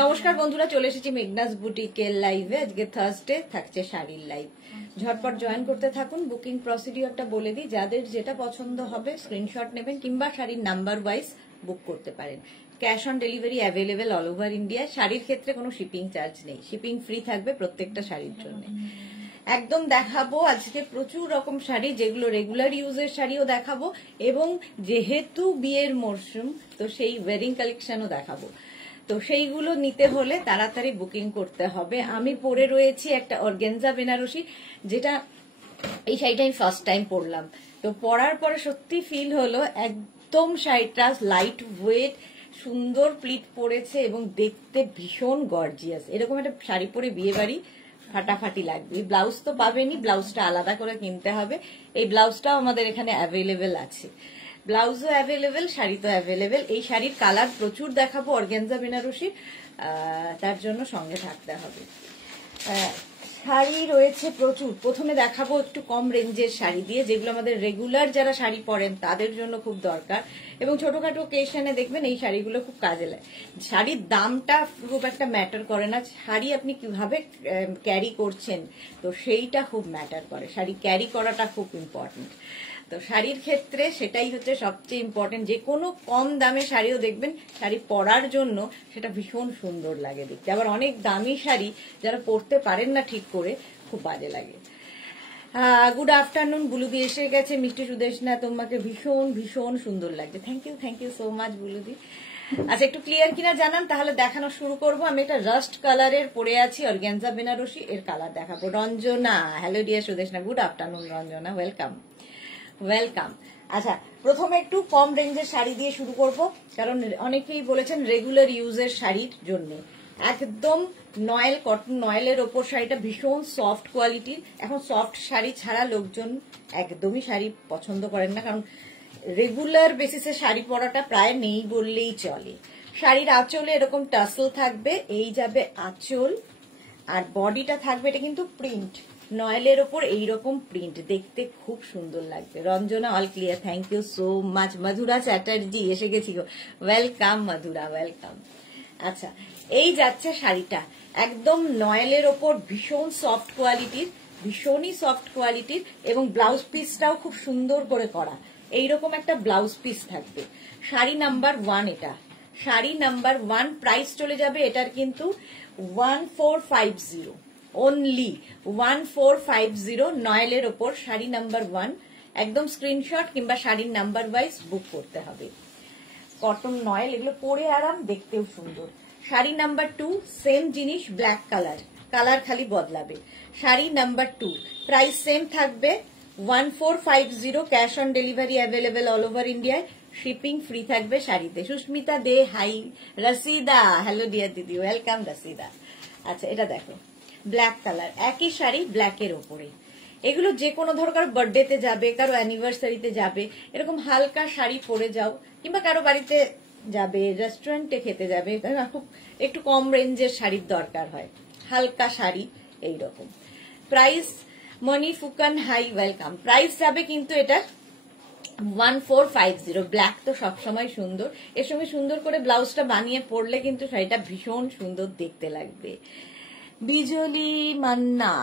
নমস্কার বন্ধুরা, চলে এসেছি মেঘনাস বুটিকের লাইভে। আজকে থার্সডে, থাকছে শাড়ির লাইভ। ঝটপট জয়েন করতে থাকুন। বুকিং প্রসিডিওরটা বলে দিই, যাদের যেটা পছন্দ হবে স্ক্রিনশট নেবেন কিংবা শাড়ির নাম্বার ওয়াইজ বুক করতে পারেন। Cash on delivery available all over India. শাড়ির ক্ষেত্রে কোনো শিপিং চার্জ নেই, শিপিং ফ্রি থাকবে প্রত্যেকটা শাড়ির জন্য। একদম দেখাবো আজকে প্রচুর রকম শাড়ি, যেগুলো রেগুলার ইউজের শাড়িও দেখাবো, এবং যেহেতু বিয়ের মরশুম তো সেই ওয়েডিং কালেকশনও দেখাবো। তো সেইগুলো নিতে হলে তাড়াতাড়ি বুকিং করতে হবে। আমি পরে রয়েছি একটা অর্গানজা বেনারসি, যেটা এই শাড়িটা আমি ফার্স্ট টাইম পরলাম। তো পরার পরে সত্যি ফিল হলো একদম শাড়িটা লাইট ওয়েট, সুন্দর প্লিট পরেছে এবং দেখতে ভীষণ গর্জিয়াস। এরকম একটা শাড়ি পরে বিয়ে বাড়ি ফাটাফাটি লাগবে। এই ব্লাউজ তো পাবেনি, ব্লাউজটা আলাদা করে কিনতে হবে। এই ব্লাউজটাও আমাদের এখানে অ্যাভেলেবেল আছে। ব্লাউজও অ্যাভেলেবেল, শাড়ি তো অ্যাভেলেবেল। এই শাড়ির কালার প্রচুর দেখাবো অর্গানজা বেনারসির, তার জন্য সঙ্গে থাকতে হবে। শাড়ি রয়েছে প্রচুর। প্রথমে দেখাবো একটু কম রেঞ্জের শাড়ি দিয়ে, যেগুলো আমাদের রেগুলার যারা শাড়ি পরেন তাদের জন্য খুব দরকার, এবং ছোটখাটো ওকেশনে দেখবেন এই শাড়িগুলো খুব কাজে লাগে। শাড়ির দামটা খুব একটা ম্যাটার করে না, শাড়ি আপনি কিভাবে ক্যারি করছেন তো সেইটা খুব ম্যাটার করে। শাড়ি ক্যারি করাটা খুব ইম্পর্টেন্ট। তো শাড়ির ক্ষেত্রে সেটাই হচ্ছে সবচেয়ে ইম্পর্টেন্ট। যে কোনো কম দামে শাড়িও দেখবেন শাড়ি পরার জন্য সেটা ভীষণ সুন্দর লাগে দেখতে। আবার অনেক দামি শাড়ি যারা পরতে পারেন না ঠিক করে, খুব বাজে লাগে। গুড আফটারনুন, বুলুদি এসে গেছে। মিষ্টি সুদেশনা, তোমাকে ভীষণ ভীষণ সুন্দর লাগছে। থ্যাংক ইউ সো মাচ বুলুদি। আচ্ছা, একটু ক্লিয়ার কিনা জানান, তাহলে দেখানো শুরু করব। আমি এটা রাস্ট কালারের পরে আছি, অর্গানজা বেনারসি, এর কালার দেখাবো। Ranjana, hello dear Sudeshna, good afternoon Ranjana, welcome. আচ্ছা, প্রথমে একটু কম রেঞ্জের শাড়ি দিয়ে শুরু করব, কারণ অনেকেই বলেছেন রেগুলার ইউজের শাড়ির জন্য। একদম নয়েল, কটন নয়েলের ওপর শাড়িটা ভীষণ সফট কোয়ালিটির। এখন সফট শাড়ি ছাড়া লোকজন একদমই শাড়ি পছন্দ করেন না, কারণ রেগুলার বেসিসে শাড়ি পরাটা প্রায় নেই বললেই চলে। শাড়ির আঁচলে এরকম টাসেল থাকবে, এই যাবে আঁচল, আর বডিটা থাকবে, এটা কিন্তু প্রিন্ট নয়েলের ওপর এইরকম প্রিন্ট, দেখতে খুব সুন্দর লাগবে। Ranjana all clear, thank you so much. Madhura Chatterjee এসে গেছি গো, ওয়েলকাম মধুরা, ওয়েলকাম। আচ্ছা, এই যাচ্ছে শাড়িটা একদম নয়েলের ওপর, ভীষণ সফট কোয়ালিটির, ভীষণই সফট কোয়ালিটির, এবং ব্লাউজ পিসটাও খুব সুন্দর করে করা। এইরকম একটা ব্লাউজ পিস থাকবে। শাড়ি নাম্বার 1 এটা, শাড়ি নাম্বার 1। প্রাইস চলে যাবে এটার কিন্তু 1450, অনলি 1450, নয়েলের ওপর শাড়ি নাম্বার 1। একদম স্ক্রিনশট কিংবা শাড়ির নাম্বার ওয়াইজ বুক করতে হবে। কটন নয়েল, এগুলো পরে আরাম, দেখতেও সুন্দর। শাড়ি নাম্বার 2, সেম জিনিস, ব্ল্যাক কালার, কালার খালি বদলাবে। শাড়ি নাম্বার 2, প্রাইস সেম থাকবে 1450, cash on delivery available all over ইন্ডিয়ায়, শিপিং ফ্রি থাকবে শাড়িতে। সুস্মিতা দে, হাই। রসিদা, হ্যালো ডিয়ার দিদি, ওয়েলকাম রসিদা। আচ্ছা, এটা দেখো, ব্ল্যাক কালার, একই শাড়ি ব্ল্যাকের ওপরে। এগুলো যে কোনো ধরো কারো বার্থডেতে যাবে, কারো অ্যানিভার্সারিতে যাবে, এরকম হালকা শাড়ি পরে যাও, কিংবা কারো বাড়িতে যাবে, রেস্টুরেন্টে খেতে যাবে, খুব একটু কম রেঞ্জের শাড়ির দরকার হয়, হালকা শাড়ি এইরকম। প্রাইস, মনি ফুকান, হাই, ওয়েলকাম। প্রাইস যাবে কিন্তু এটা 1450। ব্ল্যাক তো সবসময় সুন্দর, এর সঙ্গে সুন্দর করে ব্লাউজটা বানিয়ে পরলে কিন্তু শাড়িটা ভীষণ সুন্দর দেখতে লাগবে। বিজলি মান্না,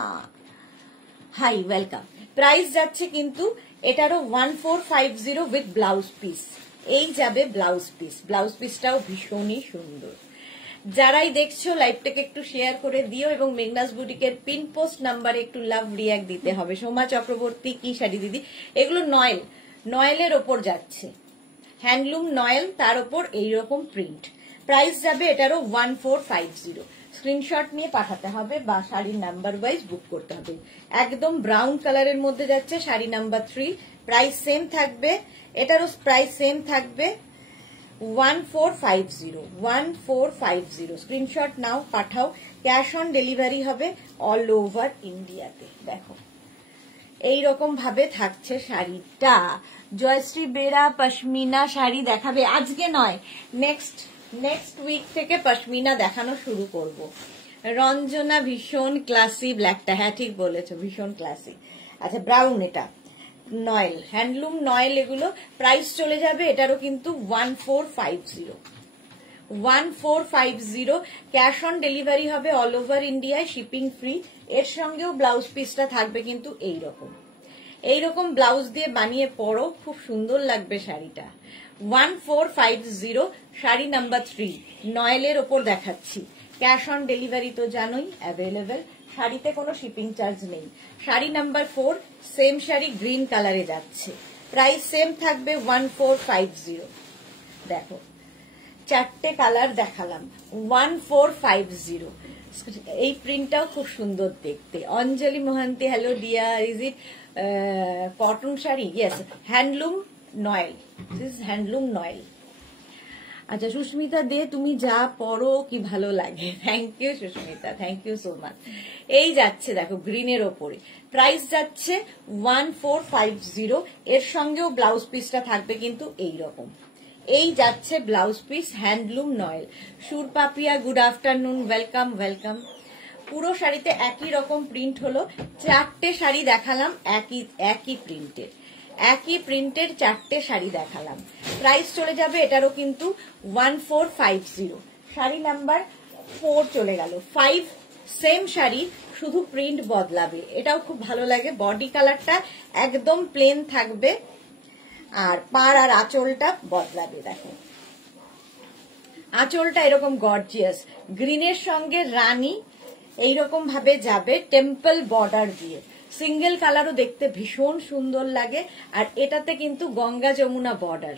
হাই, ওয়েলকাম। প্রাইস যাচ্ছে কিন্তু এটারও 1450 উইথ ব্লাউজ পিস। এই যাবে ব্লাউজ পিস, ব্লাউজ পিসটাও ভীষণই সুন্দর। যারাই দেখছো লাইভটাকে একটু শেয়ার করে দিও, এবং মেঘনাস বুটিকের পিন পোস্ট নাম্বারে একটু লাভ রিয়াক্ট দিতে হবে। সোমা চক্রবর্তী, কি শাড়ি দিদি? এগুলো নয়েল, নয়েলের ওপর যাচ্ছে, হ্যান্ডলুম নয়েল, তার ওপর এইরকম প্রিন্ট। প্রাইস যাবে এটারও 1450। স্ক্রিনশট নিয়ে পাঠাতে হবে বা শাড়ির নাম্বার ওয়াইজ বুক করতে হবে। একদম ব্রাউন কালারের মধ্যে যাচ্ছে, শাড়ি নাম্বার 3। প্রাইস সেম থাকবে, এটারও প্রাইস সেম থাকবে 1450। স্ক্রিনশট নাও, পাঠাও। ক্যাশ অন ডেলিভারি হবে অল ওভার ইন্ডিয়াতে। দেখো এইরকম ভাবে থাকছে শাড়িটা। জয়শ্রী বেরা পশমিনা শাড়ি দেখাবে, আজকে নয়, নেক্সট উইক থেকে পশমিনা দেখানো শুরু করব। রঞ্জনা, ভীষণ ক্লাসি ব্ল্যাকটা, হ্যাঁ ঠিক বলেছো, ভীষণ ক্লাসি। আচ্ছা, ব্রাউন, এটা নয়েল, হ্যান্ডলুম নয়েল, এগুলো। প্রাইস চলে যাবে এটারও কিন্তু 1450, 1450, ক্যাশ অন ডেলিভারি হবে অল ওভার ইন্ডিয়ায়, শিপিং ফ্রি। এর সঙ্গেও ব্লাউজ পিসটা থাকবে কিন্তু এইরকম ব্লাউজ দিয়ে বানিয়ে পরো, খুব সুন্দর লাগবে শাড়িটা। 1450, শাড়ি নাম্বার 3, নয়েলের ওপর দেখাচ্ছি। ক্যাশ অন ডেলিভারি তো জানোই অ্যাভেলেবেল, শাড়িতে কোনো শিপিং চার্জ নেই। Sari number 4, same sari green কালারে যাচ্ছে, প্রাইস সেম থাকবে 1450। দেখো 4টে কালার দেখালাম, 1450। এই প্রিন্টটাও খুব সুন্দর দেখতে। Anjali Mohanty, hello dear, is it cotton sari? Yes, handloom noil, this handloom noil. আচ্ছা সুস্মিতা দে, তুমি যা পরো কি ভালো লাগে। Thank you Susmita, thank you so much. এই যাচ্ছে দেখো গ্রিনের ওপরে, প্রাইস যাচ্ছে 1450। এর সঙ্গেও ব্লাউজ পিসটা থাকবে কিন্তু এইরকম। এই যাচ্ছে blouse piece, handloom noil. Surpapiya, good afternoon, welcome welcome. পুরো শাড়িতে একই রকম প্রিন্ট হলো, 4টে শাড়ি দেখালাম একই প্রিন্টের 4টে শাড়ি দেখালাম। প্রাইস চলে যাবে এটারও কিন্তু 1450। শাড়ি নাম্বার 4 চলে গেল, 5 সেম শাড়ি, শুধু প্রিন্ট বদলাবে। এটাও খুব ভালো লাগে, বডি কালারটা একদম প্লেন থাকবে আর পাড় আর আঁচলটা বদলাবে। দেখো আঁচলটা এরকম গর্জিয়াস, গ্রিনের সঙ্গে রানী এইরকম ভাবে যাবে, টেম্পল বর্ডার দিয়ে। সিঙ্গেল কালারও দেখতে ভীষণ সুন্দর লাগে, আর এটাতে কিন্তু Ganga Yamuna border.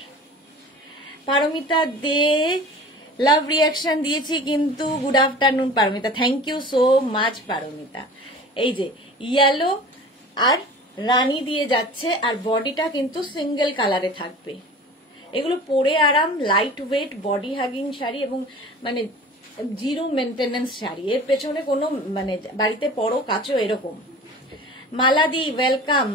Paromita Dey, love reaction দিয়েছি কিন্তু। Good afternoon Paromita, thank you so much Paromita. এই যে ইয়েলো আর রানী দিয়ে যাচ্ছে, আর বডিটা কিন্তু সিঙ্গেল কালারে থাকবে। এগুলো পরে আরাম, light weight, body hugging sari এবং মানে জিরো মেনটেনেন্স শাড়ি। এর পেছনে কোনো মানে বাড়িতে পরো কাচো এরকম। মালাদি ওয়েলকাম।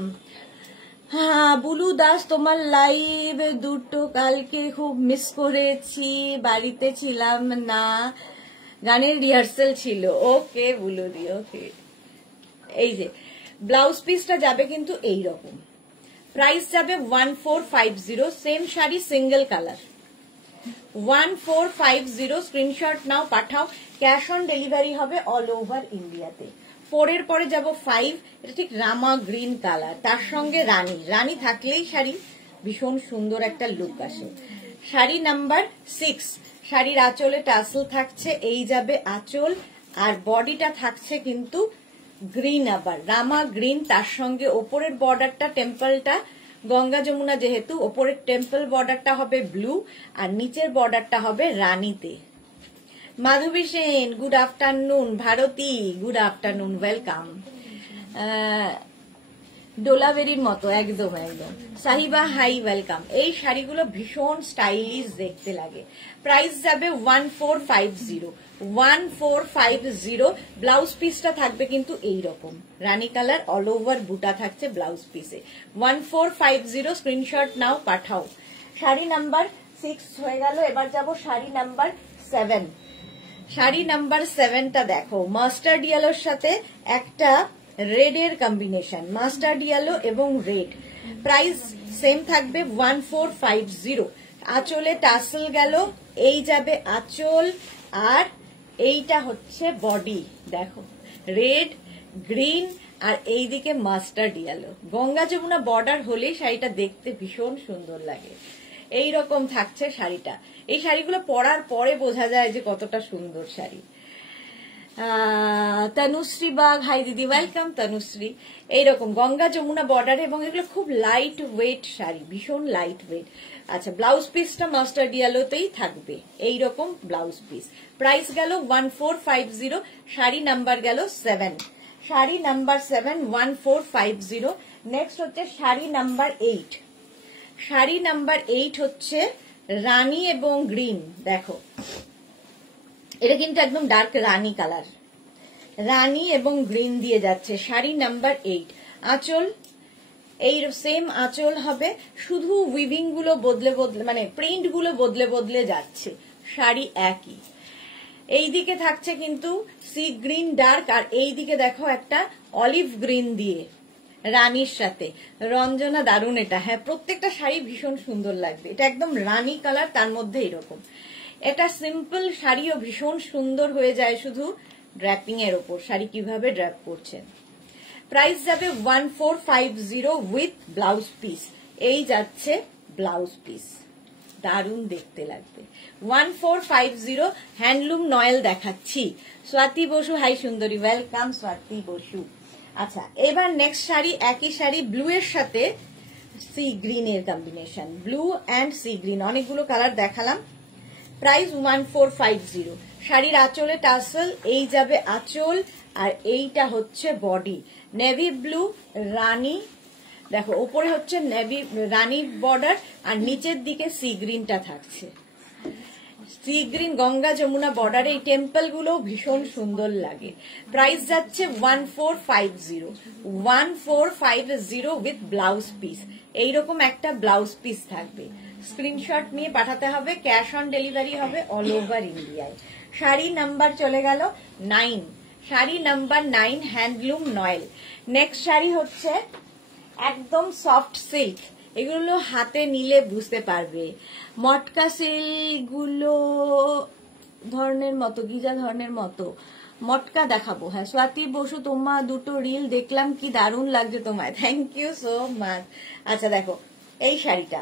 হ্যাঁ বুলু দাস, তোমার লাইভ দুটো কালকে খুব মিস করেছি, বাড়িতে ছিলাম না, গানের রিহার্সেল ছিল। ওকে বুলুদি, ওকে। এই যে ব্লাউজ পিসটা যাবে কিন্তু এইরকম, প্রাইস যাবে 1450। Same sari single colour, 1450। Screenshot নাও, পাঠাও। ক্যাশ অন ডেলিভারি হবে অল ওভার ইন্ডিয়াতে। 4 এর পরে যাব 5, এটা ঠিক রামা গ্রিন কালার, তার সঙ্গে রানী থাকলেই শাড়ি ভীষণ সুন্দর একটা লুক আসে। শাড়ি নাম্বার 6, শাড়ির আঁচলে টাসেল থাকছে, এই যাবে আঁচল, আর বডিটা থাকছে কিন্তু গ্রিন, আবার রামা গ্রিন, তার সঙ্গে ওপরের বর্ডারটা টেম্পলটা গঙ্গা যমুনা যেহেতু, ওপরের টেম্পল বর্ডারটা হবে ব্লু আর নিচের বর্ডারটা হবে রানীতে। Madhabi Sen, good afternoon. Bharati, good afternoon, welcome. ডোলাবেরির মতো একদম। Sahiba, hi, welcome. এই শাড়িগুলো ভীষণ স্টাইলিশ দেখতে লাগে। প্রাইস যাবে 1450। ব্লাউজ পিসটা থাকবে কিন্তু এইরকম রানী কালার, অল ওভার বুটা থাকছে ব্লাউজ পিসে। 1450, স্ক্রিনশট নাও, পাঠাও। শাড়ি নাম্বার 6 হয়ে গেল, এবার যাব শাড়ি নাম্বার 7। শাড়ি নাম্বার 7টা দেখো, মাস্টার্ড ইয়েলোর সাথে একটা রেড এর কম্বিনেশন, মাস্টার্ড ইয়েলো এবং রেড। প্রাইস সেম থাকবে 1450। আঁচলে টাসেল গেল, এই যাবে আঁচল, আর এইটা হচ্ছে বডি। দেখো রেড, গ্রিন, আর এইদিকে mustard yellow. Ganga Yamuna border হলেই শাড়িটা দেখতে ভীষণ সুন্দর লাগে। এইরকম থাকছে শাড়িটা। এই শাড়িগুলো পরার পরে বোঝা যায় যে কতটা সুন্দর শাড়ি। তনুশ্রী বাগ, হাই দিদি, ওয়েলকাম তনুশ্রী। এইরকম গঙ্গা যমুনা বর্ডারে, এবং এগুলো খুব লাইট ওয়েট শাড়ি, ভীষণ লাইট ওয়েট। আচ্ছা, ব্লাউজ পিসটা মাস্টার্ড ইয়েলোতেই থাকবে, এইরকম ব্লাউজ পিস। প্রাইস গেল 1450। শাড়ি নাম্বার গেল 7। শাড়ি নাম্বার 7, 1450। নেক্সট হচ্ছে শাড়ি নাম্বার 8। শাড়ি নাম্বার 8 হচ্ছে রানী এবং গ্রিন। দেখো এটা কিন্তু একদম ডার্ক রানী কালার, রানী এবং গ্রিন দিয়ে যাচ্ছে। শাড়ি নাম্বার 8। আঁচল এই সেম আঁচল হবে, শুধু উইভিং গুলো বদলে মানে প্রিন্ট গুলো বদলে যাচ্ছে, শাড়ি একই। এইদিকে থাকছে কিন্তু সি গ্রিন ডার্ক, আর এইদিকে দেখো একটা অলিভ গ্রিন দিয়ে রানীর সাথে। রঞ্জনা, দারুণ এটা। হ্যাঁ, প্রত্যেকটা শাড়ি ভীষণ সুন্দর লাগবে। এটা একদম রানী কালার, তার মধ্যে এরকম। এটা সিম্পল শাড়িও ভীষণ সুন্দর হয়ে যায় শুধু ড্র্যাপিং এর ওপর। শাড়ি কিভাবে ড্র্যাপ করছেন। প্রাইস যাবে 1450 উইথ ব্লাউজ পিস। এই যাচ্ছে ব্লাউজ পিস, দারুণ দেখতে লাগবে। 1450 হ্যান্ডলুম নয়েল দেখাচ্ছি। স্বাতি বসু, হাই সুন্দরী, ওয়েলকাম স্বাতি বসু। আচ্ছা, এবার নেক্সট শাড়ি, একই শাড়ি ব্লু এর সাথে সি গ্রিন এর combination, blue and sea green, অনেকগুলো কালার দেখালাম। প্রাইস 1450। শাড়ির আঁচলে টাসেল, এই যাবে আঁচল, আর এইটা হচ্ছে বডি। নেভি ব্লু রানী, দেখো ওপরে হচ্ছে নেভি রানী বর্ডার, আর নিচের দিকে সি গ্রিনটা থাকছে। সি গ্রিন গঙ্গা যমুনা বর্ডারে এই টেম্পল গুলো ভীষণ সুন্দর লাগে। প্রাইস যাচ্ছে 1450, 1450 উইথ ব্লাউজ পিস। এইরকম একটা ব্লাউজ পিস থাকবে। স্ক্রিনশট নিয়ে পাঠাতে হবে, ক্যাশ অন ডেলিভারি হবে অল ওভার ইন্ডিয়ায়। শাড়ি নাম্বার চলে গেল 9, sari number 9 handloom Noel. Next sari হচ্ছে একদম সফট সিল্ক, এগুলো হাতে নিলে বুঝতে পারবে। মটকা সিল্ক গুলো ধরনের মতো, গিজা ধরনের মতো মটকা দেখাবো। হ্যাঁ স্বাতি বসু, তোমার দুটো রিল দেখলাম, কি দারুণ লাগছে তোমায়, থ্যাংক ইউ সো মাচ। আচ্ছা দেখো এই শাড়িটা,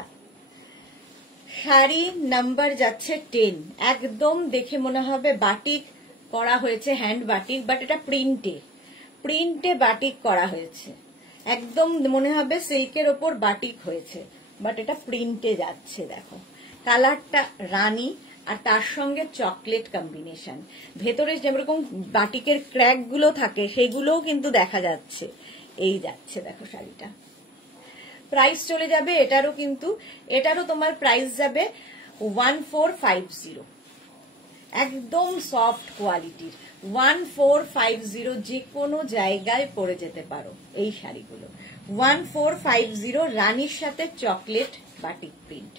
শাড়ি নাম্বার যাচ্ছে 10। একদম দেখে মনে হবে বাটিক করা হয়েছে, হ্যান্ড বাটিক, বাট এটা প্রিন্টে বাটিক করা হয়েছে। একদম মনে হবে সিল্কের ওপর বাটিক হয়েছে, বাট এটা প্রিন্টে যাচ্ছে। দেখো কালারটা রানী, আর তার সঙ্গে চকলেট কম্বিনেশন। ভেতরে যেরকম বাটিকের ক্র্যাক গুলো থাকে সেগুলোও কিন্তু দেখা যাচ্ছে। এই যাচ্ছে দেখো শাড়িটা। প্রাইস চলে যাবে এটারও, কিন্তু এটারও তোমার প্রাইস যাবে 1450। একদম সফট কোয়ালিটির 1450, যে কোনো জায়গায় পরে যেতে পারো এই শাড়িগুলো। 1450 রানীর সাথে চকলেট বাটিক প্রিন্ট।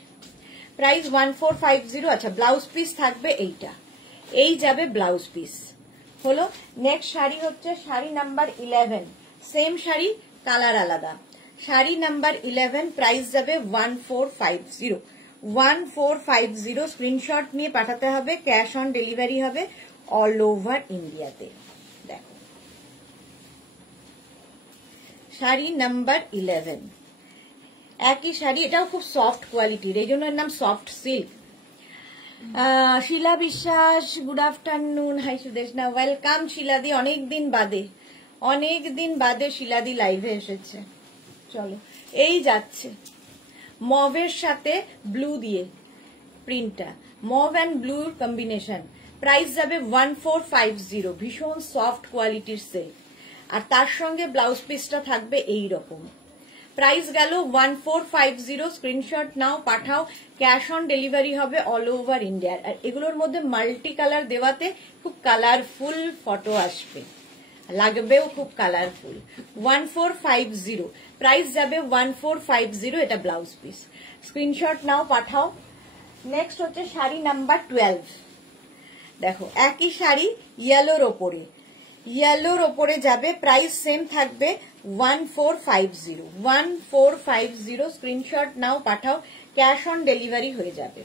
প্রাইস 1450। আচ্ছা ব্লাউজ পিস থাকবে এইটা, এই যাবে ব্লাউজ পিস হলো। নেক্সট শাড়ি হচ্ছে sari number 11, same sari colour আলাদা। শাড়ি নাম্বার 11 প্রাইস যাবে 1450, 1450। স্ক্রিনশট নিয়ে পাঠাতে হবে, ক্যাশ অন ডেলিভারি হবে অল ওভার ইন্ডিয়াতে। দেখো শাড়ি নাম্বার 11, একই শাড়ি, এটাও খুব সফট কোয়ালিটির, এই জন্য এর নাম soft silk. Shila Biswas, good afternoon, hi Sudeshna, welcome শিলাদি। অনেকদিন বাদে শিলাদি লাইভে এসেছে। চলো এই যাচ্ছে মভের সাথে ব্লু দিয়ে প্রিন্টটা, মভ অ্যান্ড ব্লুর কম্বিনেশন। প্রাইস যাবে 1450, ভীষণ সফট কোয়ালিটির সিল্ক, আর তার সঙ্গে ব্লাউজ পিসটা থাকবে এই রকম। প্রাইস গেল 1450। স্ক্রিনশট নাও, পাঠাও, ক্যাশ অন ডেলিভারি হবে অল ওভার ইন্ডিয়ার। আর এগুলোর মধ্যে মাল্টি কালার দেওয়াতে খুব কালারফুল ফটো আসবে, লাগবেও খুব কালারফুল। 1450 প্রাইস যাবে 1450, এটা ব্লাউজ পিস। স্ক্রিনশট নাও, পাঠাও। নেক্সট হচ্ছে শাড়ি নাম্বার 12। দেখো একই শাড়ি ইয়েলোর ওপরে যাবে, প্রাইস সেম থাকবে 1450, 1450। স্ক্রিনশট নাও, পাঠাও, ক্যাশ অন ডেলিভারি হয়ে যাবে।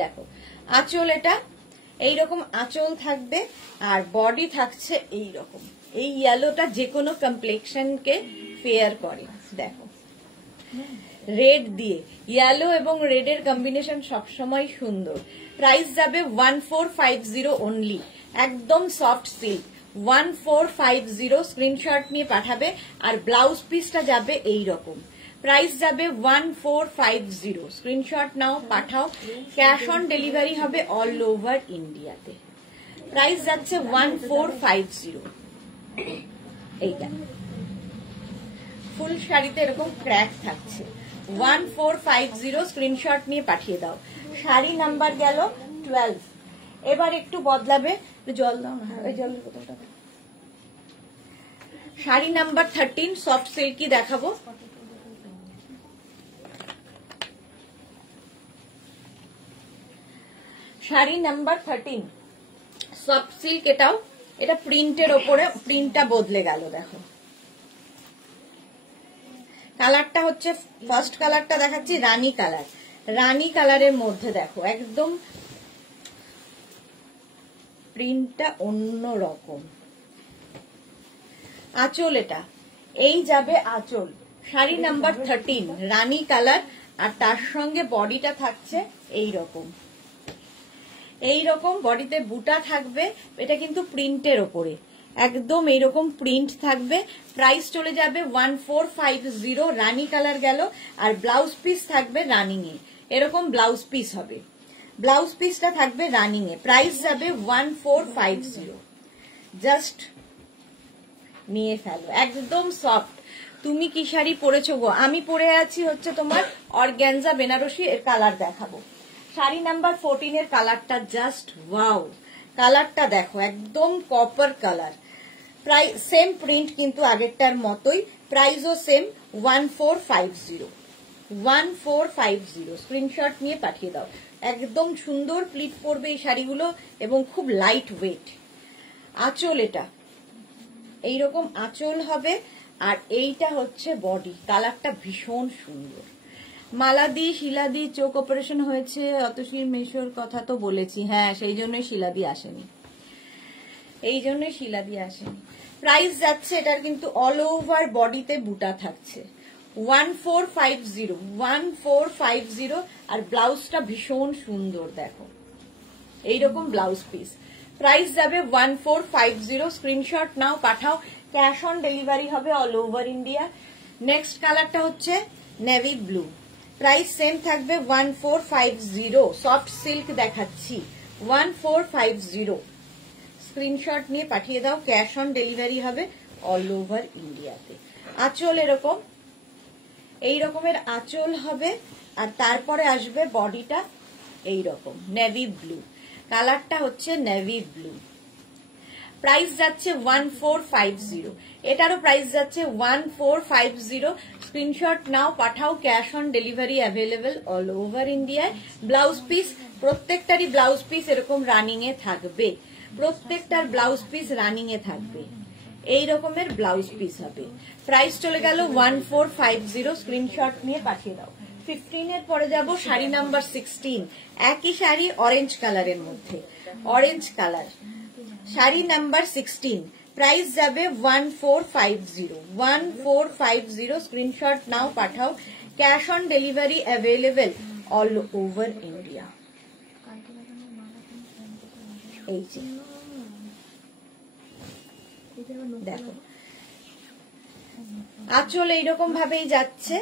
দেখো আঁচল, এটা এইরকম আঁচল থাকবে, আর বডি থাকছে এইরকম। এই ইয়েলোটা যে কোনো কমপ্লেক্সনকে ফেয়ার করে। দেখো রেড দিয়ে, ইয়েলো এবং রেডের কম্বিনেশন সবসময় সুন্দর। প্রাইস যাবে 1450 অনলি, একদম সফট সিল্ক। 1450 স্ক্রিনশট নিয়ে পাঠাবে, আর ব্লাউজ পিসটা যাবে এই রকম। প্রাইস যাবে 1450, স্ক্রিনশট নাও, পাঠাও, ক্যাশ অন ডেলিভারি হবে অল ওভার ইন্ডিয়াতে। প্রাইস যাচ্ছে 1450। এইটা ফুল শাড়িতে এরকম ক্র্যাক থাকছে। 1450 স্ক্রিনশট নিয়ে পাঠিয়ে দাও। শাড়ি নাম্বার গেল 12। এবার একটু বদলাবে, জল দাও না, ওই জলের বোতলটা। শাড়ি নাম্বার 13 সফট সিল্কি দেখাবো। শাড়ি নাম্বার 13 সফট সিল্ক, এটাও, এটা প্রিন্টের ওপরে, প্রিন্টটা বদলে গেল। দেখো কালারটা হচ্ছে, ফার্স্ট কালারটা দেখাচ্ছি রানী কালার। রানী কালারের মধ্যে দেখো একদম প্রিন্টটা অন্য রকম। আঁচল এটা, এই যাবে আঁচল, শাড়ি নাম্বার 13 রানী কালার, আর তার সঙ্গে বডিটা থাকছে এইরকম, এইরকম বডিতে বুটা থাকবে। এটা কিন্তু প্রিন্টের ওপরে, একদম এইরকম প্রিন্ট থাকবে। প্রাইস চলে যাবে 1450, রানী কালার গেল। আর ব্লাউজ পিস থাকবে রানিং এ, এরকম ব্লাউজ পিস হবে, ব্লাউজ পিসটা থাকবে রানিং এ। প্রাইস যাবে 1450, জাস্ট নিয়ে ফেলো, একদম সফট। তুমি কি শাড়ি পরেছো গো? আমি পরে আছি হচ্ছে তোমার অর্গ্যানজা বেনারসি, এর কালার দেখাবো। শাড়ি নাম্বার 14 এর কালারটা জাস্ট ওয়াও, কালারটা দেখো একদম copper colour. Price same print কিন্তু আগেরটার মতোই, প্রাইসও সেম 1450, 1450। স্ক্রিনশট নিয়ে পাঠিয়ে দাও। একদম সুন্দর প্লিট পড়বে এই শাড়িগুলো এবং খুব লাইট ওয়েট। আঁচল এটা এইরকম আঁচল হবে, আর এইটা হচ্ছে বডি। কালারটা ভীষণ সুন্দর। মালাদি শিলাদি চোখ অপারেশন হয়েছে, অতসীর মেশোর কথা তো বলেছি, হ্যাঁ সেই জন্যই শিলাদি আসেনি, এই জন্যই শিলাদি আসেনি। প্রাইস যাচ্ছে এটার কিন্তু অল ওভার বডিতে বুটা থাকছে 1450, 1450। আর ব্লাউজটা ভীষণ সুন্দর, দেখো এইরকম ব্লাউজ পিস। প্রাইস যাবে 1450, স্ক্রিনশট নাও পাঠাও। ক্যাশ অন ডেলিভারি হবে অল ওভার ইন্ডিয়া। নেক্সট কালারটা হচ্ছে নেভি ব্লু, প্রাইস সেম থাকবে 1450, সফট সিল্ক দেখাচ্ছি 1450। স্ক্রিনশট নিয়ে পাঠিয়ে দাও, ক্যাশ অন ডেলিভারি হবে অল ওভার ইন্ডিয়াতে। আঁচল এরকম, এই রকমের আঁচল হবে, আর তারপরে আসবে বডিটা এইরকম নেভি ব্লু, কালারটা হচ্ছে নেভি ব্লু। প্রাইস যাচ্ছে 1450, এটারও প্রাইস যাচ্ছে 1450। স্ক্রিনশট নাও পাঠাও, cash on delivery available all over ইন্ডিয়ায়। ব্লাউজ পিস, প্রত্যেকটারই ব্লাউজ পিস এরকম রানিং এ থাকবে, প্রত্যেকটার ব্লাউজ পিস রানিং এ থাকবে, এই রকমের ব্লাউজ পিস হবে। প্রাইস চলে গেল 1450, স্ক্রিনশট নিয়ে পাঠিয়ে দাও। 15 এর পরে যাব শাড়ি নাম্বার 16, একই শাড়ি অরেঞ্জ কালারের মধ্যে, orange colour sari number 16। Price যাবে 1450, 1450। স্ক্রিনশট নাও পাঠাও, cash on delivery available all over India. এই যে দেখো আঁচল এইরকম ভাবেই যাচ্ছে,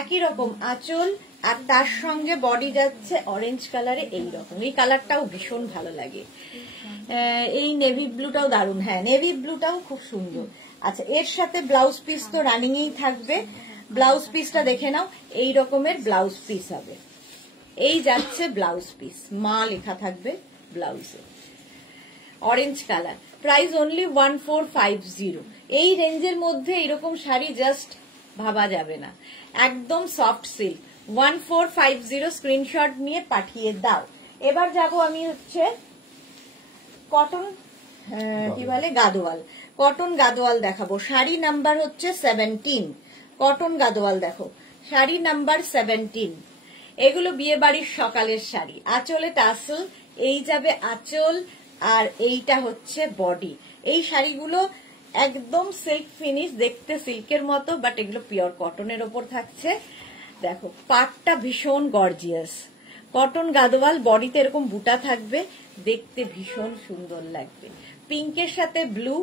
একই রকম আঁচল, আর তার সঙ্গে বডি যাচ্ছে অরেঞ্জ কালারে এইরকম। এই কালারটাও ভীষণ ভালো লাগে। এই নেভি ব্লুটাও দারুণ, হ্যাঁ নেভি ব্লুটাও খুব সুন্দর। আচ্ছা, এর সাথে ব্লাউজ পিস তো রানিং এই থাকবে। ব্লাউজ পিসটা দেখে নাও, এই রকমের ব্লাউজ পিস হবে, এই যাচ্ছে ব্লাউজ পিস, মা লেখা থাকবে ব্লাউজে, অরেঞ্জ কালার। Price only 1450। এই রেঞ্জের মধ্যে এরকম শাড়ি জাস্ট ভাবা যাবে না, একদম সফট সিল্ক। 1450, স্ক্রিনশট নিয়ে পাঠিয়ে দাও। এবার যাব আমি হচ্ছে কটন, কি বলে গাদোয়াল, কটন গাদোয়াল দেখাবো। শাড়ি নাম্বার হচ্ছে 17, কটন গাদোয়াল দেখো, শাড়ি নাম্বার 17। এগুলো বিয়ে বাড়ির সকালের শাড়ি। আঁচলে টাসেল, এই যাবে আঁচল, আর এইটা হচ্ছে বডি। এই শাড়িগুলো একদম সিল্ক ফিনিশ, দেখতে সিল্কের মতো, বাট এগুলো পিওর কটনের ওপর থাকছে। দেখো পাটটা ভীষণ গর্জিয়াস, কটন গাদোয়াল, বডিতে এরকম বুটা থাকবে, দেখতে ভীষণ সুন্দর লাগবে। পিঙ্কের সাথে ব্লু,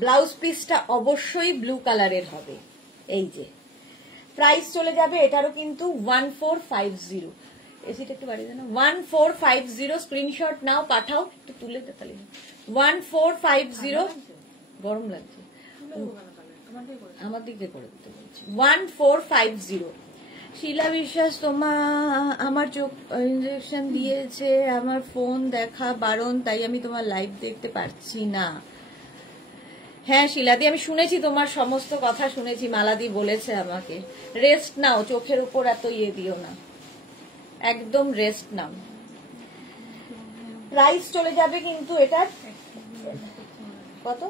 ব্লাউজ পিসটা অবশ্যই ব্লু কালারের হবে। এই যে প্রাইস চলে যাবে এটারও কিন্তু 1450। এসিটা একটু বাড়িয়ে দেন, 1450। স্ক্রিনশট নাও পাঠাও, একটু তুলে দে তাহলে। 1450, গরম লাগছে, আমার দিক দিয়ে করে দিতে বলছি। 1450। শিলা বিশ্বাস, আমার চোখ ইনজেকশন দিয়েছে, আমার ফোন দেখা বারণ, তাই আমি তোমার লাইভ দেখতে পারছি না। হ্যাঁ শিলাদি, আমি শুনেছি, তোমার সমস্ত কথা শুনেছি, মালাদি বলেছে আমাকে। রেস্ট নাও, চোখের উপর এত ইয়ে দিও না, একদম রেস্ট নাও। প্রাইস চলে যাবে কিন্তু এটার কত,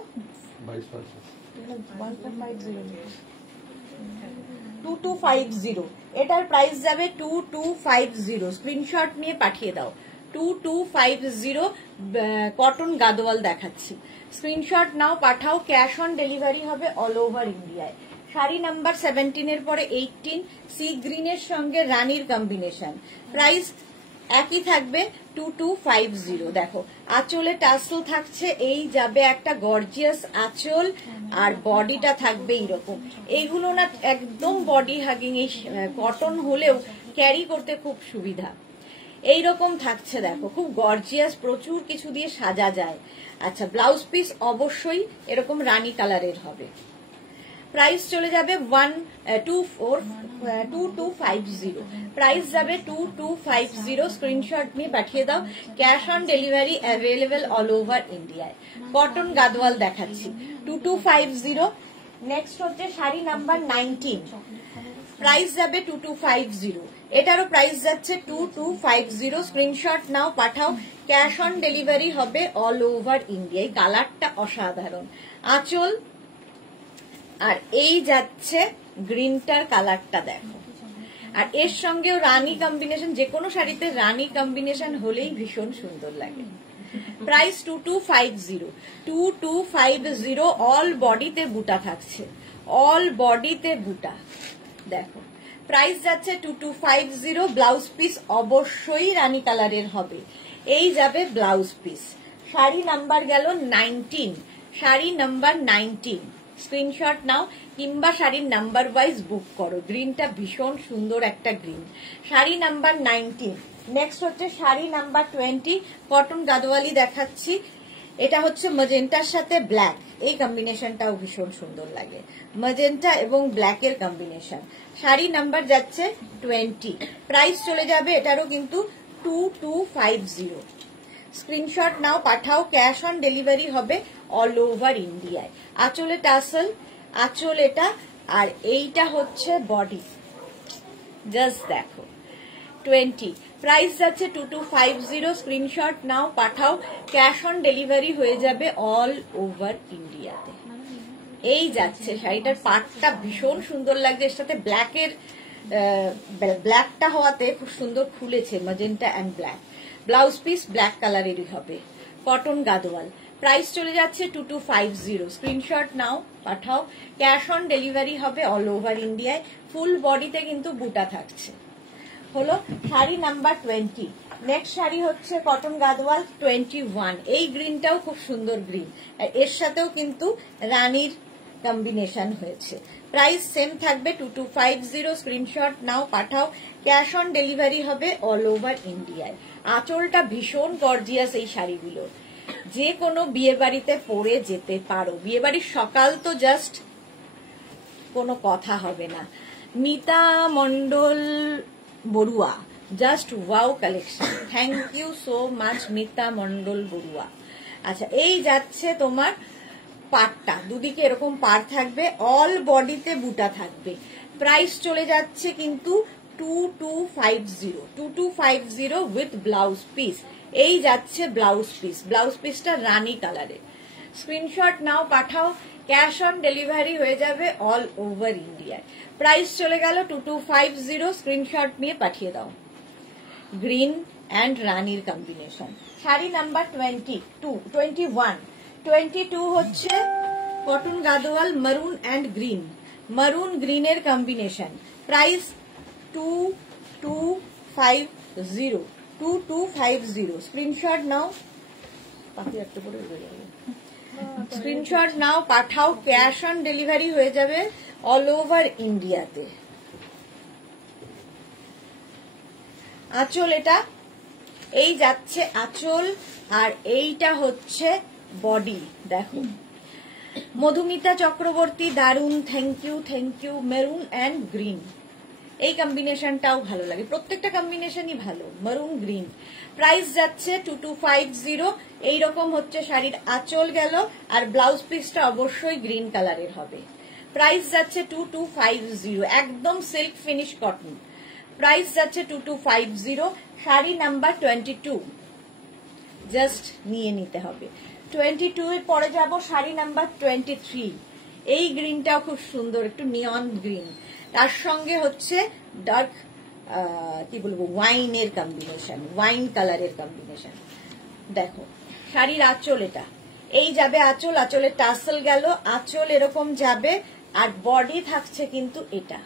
2250। এটার প্রাইস যাবে 2250। স্ক্রিনশট নিয়ে পাঠিয়ে দাও 2250 কটন গাদোয়াল দেখাচ্ছি। স্ক্রিনশট নাও, পাঠাও, ক্যাশ অন ডেলিভারি হবে অল ওভার ইন্ডিয়ায়। শাড়ি নাম্বার 17 এর পরে 18, সি গ্রিনের সঙ্গে রানীর কম্বিনেশন। প্রাইস একই থাকবে 2250। দেখো আঁচলে টাসেল থাকছে, এই যাবে একটা গর্জিয়াস আঁচল, আর বডিটা থাকবে এইরকম। এইগুলো না একদম বডি হাগিং, এই কটন হলেও ক্যারি করতে খুব সুবিধা। এইরকম থাকছে, দেখো খুব গর্জিয়াস, প্রচুর কিছু দিয়ে সাজা যায়। আচ্ছা, ব্লাউজ পিস অবশ্যই এরকম রানী কালারের হবে। প্রাইস চলে যাবে 2250। প্রাইস যাবে 2250। স্ক্রিনশট নিয়ে পাঠিয়ে দাও। Cash on delivery available all over ইন্ডিয়ায়। কটন গাদওয়াল দেখাচ্ছি 2250। নেক্সট হচ্ছে শাড়ি নাম্বার 19। প্রাইস যাবে 2250। এটারও প্রাইস যাচ্ছে 2250। স্ক্রিনশট নাও, পাঠাও, ক্যাশ অন ডেলিভারি হবে অল ওভার ইন্ডিয়ায়। কালারটা অসাধারণ, আঁচল আর এই যাচ্ছে গ্রিনটার কালারটা দেখো, আর এর সঙ্গেও রানী কম্বিনেশন। যে কোনো শাড়িতে রানী কম্বিনেশন হলেই ভীষণ সুন্দর লাগে। প্রাইস 2250। অল বডিতে বুটা থাকছে, অল বডিতে বুটা দেখো। প্রাইস যাচ্ছে 2250। ব্লাউজ পিস অবশ্যই রানী কালারের হবে, এই যাবে ব্লাউজ পিস। শাড়ি নাম্বার গেল 19। শাড়ি নাম্বার 19। স্ক্রিনশট নাও কিংবা শাড়ির নাম্বার ওয়াইজ বুক করো। গ্রিনটা ভীষণ সুন্দর একটা গ্রিন। শাড়ি নাম্বার 19। নেক্সট হচ্ছে শাড়ি নাম্বার 20। কটন গাদোয়ালি দেখাচ্ছি। এটা হচ্ছে ম্যাজেন্টার সাথে ব্ল্যাক, এই কম্বিনেশনটাও ভীষণ সুন্দর লাগে। ম্যাজেন্টা এবং ব্ল্যাকের কম্বিনেশন। শাড়ি নাম্বার যাচ্ছে 20। প্রাইস চলে যাবে এটারও কিন্তু 2250। স্ক্রিনশট নাও, পাঠাও, ক্যাশ অন ডেলিভারি হবে অল ওভার ইন্ডিয়ায়। আঁচলে টাসেল, আঁচল এটা, আর এইটা হচ্ছে বডি। জাস্ট দেখো 20। প্রাইস যাচ্ছে 2250। স্ক্রিনশট নাও, পাঠাও, ক্যাশ অন ডেলিভারি হয়ে যাবে অল ওভার ইন্ডিয়াতে। এই যাচ্ছে শাড়িটার পাটটা ভীষণ সুন্দর লাগছে, এর সাথে ব্ল্যাকের ব্ল্যাকটা হওয়াতে খুব সুন্দর খুলেছে, magenta and black. Blouse piece black কালারেরই হবে, কটন গাদোয়াল। প্রাইস চলে যাচ্ছে 2250। স্ক্রিনশট নাও, পাঠাও, ক্যাশ অন ডেলিভারি হবে অল ওভার ইন্ডিয়ায়। ফুল বডিতে কিন্তু বুটা থাকছে। হলো শাড়ি নাম্বার 20। নেক্সট শাড়ি হচ্ছে কটন গাদওয়াল 21। এই গ্রিনটাও খুব সুন্দর গ্রিন, এর সাথেও কিন্তু রানীর কম্বিনেশন হয়েছে। প্রাইস সেম থাকবে 2250। স্ক্রিনশট নাও, পাঠাও, ক্যাশ অন ডেলিভারি হবে অল ওভার ইন্ডিয়ায়। আঁচলটা ভীষণ গর্জিয়াস এই শাড়িগুলো, যে কোনো বিয়ে বাড়িতে পরে যেতে পারো। বিয়ে বাড়ির সকাল তো জাস্ট কোনো কথা হবে না। Mita Mondal Barua, just wow collection. Thank you so much Mita Mondal Barua. আচ্ছা, এই যাচ্ছে তোমার পাড়টা, দুদিকে এরকম পাড় থাকবে, অল বডিতে বুটা থাকবে। প্রাইস চলে যাচ্ছে কিন্তু 2250 উইথ ব্লাউজ পিস। এই যাচ্ছে ব্লাউজ পিস, ব্লাউজ পিসটা রানী কালারের। স্ক্রিনশট নাও, পাঠাও, ক্যাশ অন ডেলিভারি হয়ে যাবে অল ওভার ইন্ডিয়ায়। প্রাইস চলে গেল 2250। স্ক্রিনশট নিয়ে পাঠিয়ে দাও। গ্রিন অ্যান্ড রানীর কম্বিনেশন। শাড়ি নাম্বার 22 হচ্ছে কটন গাদোয়াল মারুন অ্যান্ড গ্রিন, মারুন গ্রিনের কম্বিনেশন। প্রাইস 2250। স্ক্রিনশট নাও, স্ক্রিনশট নাও, পাঠাও, ক্যাশ অন ডেলিভারি হয়ে যাবে অল ওভার ইন্ডিয়াতে। আঁচল এটা, এই যাচ্ছে আঁচল, আর এইটা হচ্ছে বডি। দেখো মধুমিতা চক্রবর্তী, দারুন, thank you. Maroon and green, এই কম্বিনেশনটাও ভালো লাগে, প্রত্যেকটা কম্বিনেশনই ভালো। Maroon green. প্রাইস যাচ্ছে 2250। এইরকম হচ্ছে শাড়ির আঁচল গেল, আর ব্লাউজ পিসটা অবশ্যই গ্রিন কালারের হবে। প্রাইস যাচ্ছে 2250, একদম সিল্ক ফিনিশ কটন। প্রাইস যাচ্ছে 2250। শাড়ি নাম্বার 22 জাস্ট নিয়ে নিতে হবে। 22 এর পরে যাব শাড়ি নাম্বার 23। এই গ্রিনটাও খুব সুন্দর, একটু নিয়ন গ্রিন, তার সঙ্গে হচ্ছে ডার্ক কি বলবো ওয়াইনের কম্বিনেশন, ওয়াইন কালারের কম্বিনেশন। দেখো শাড়ির আঁচল, এটা এই যাবে আঁচল, আঁচলের টাসেল গেল, আঁচল এরকম যাবে, আর বডি থাকছে কিন্তু এটা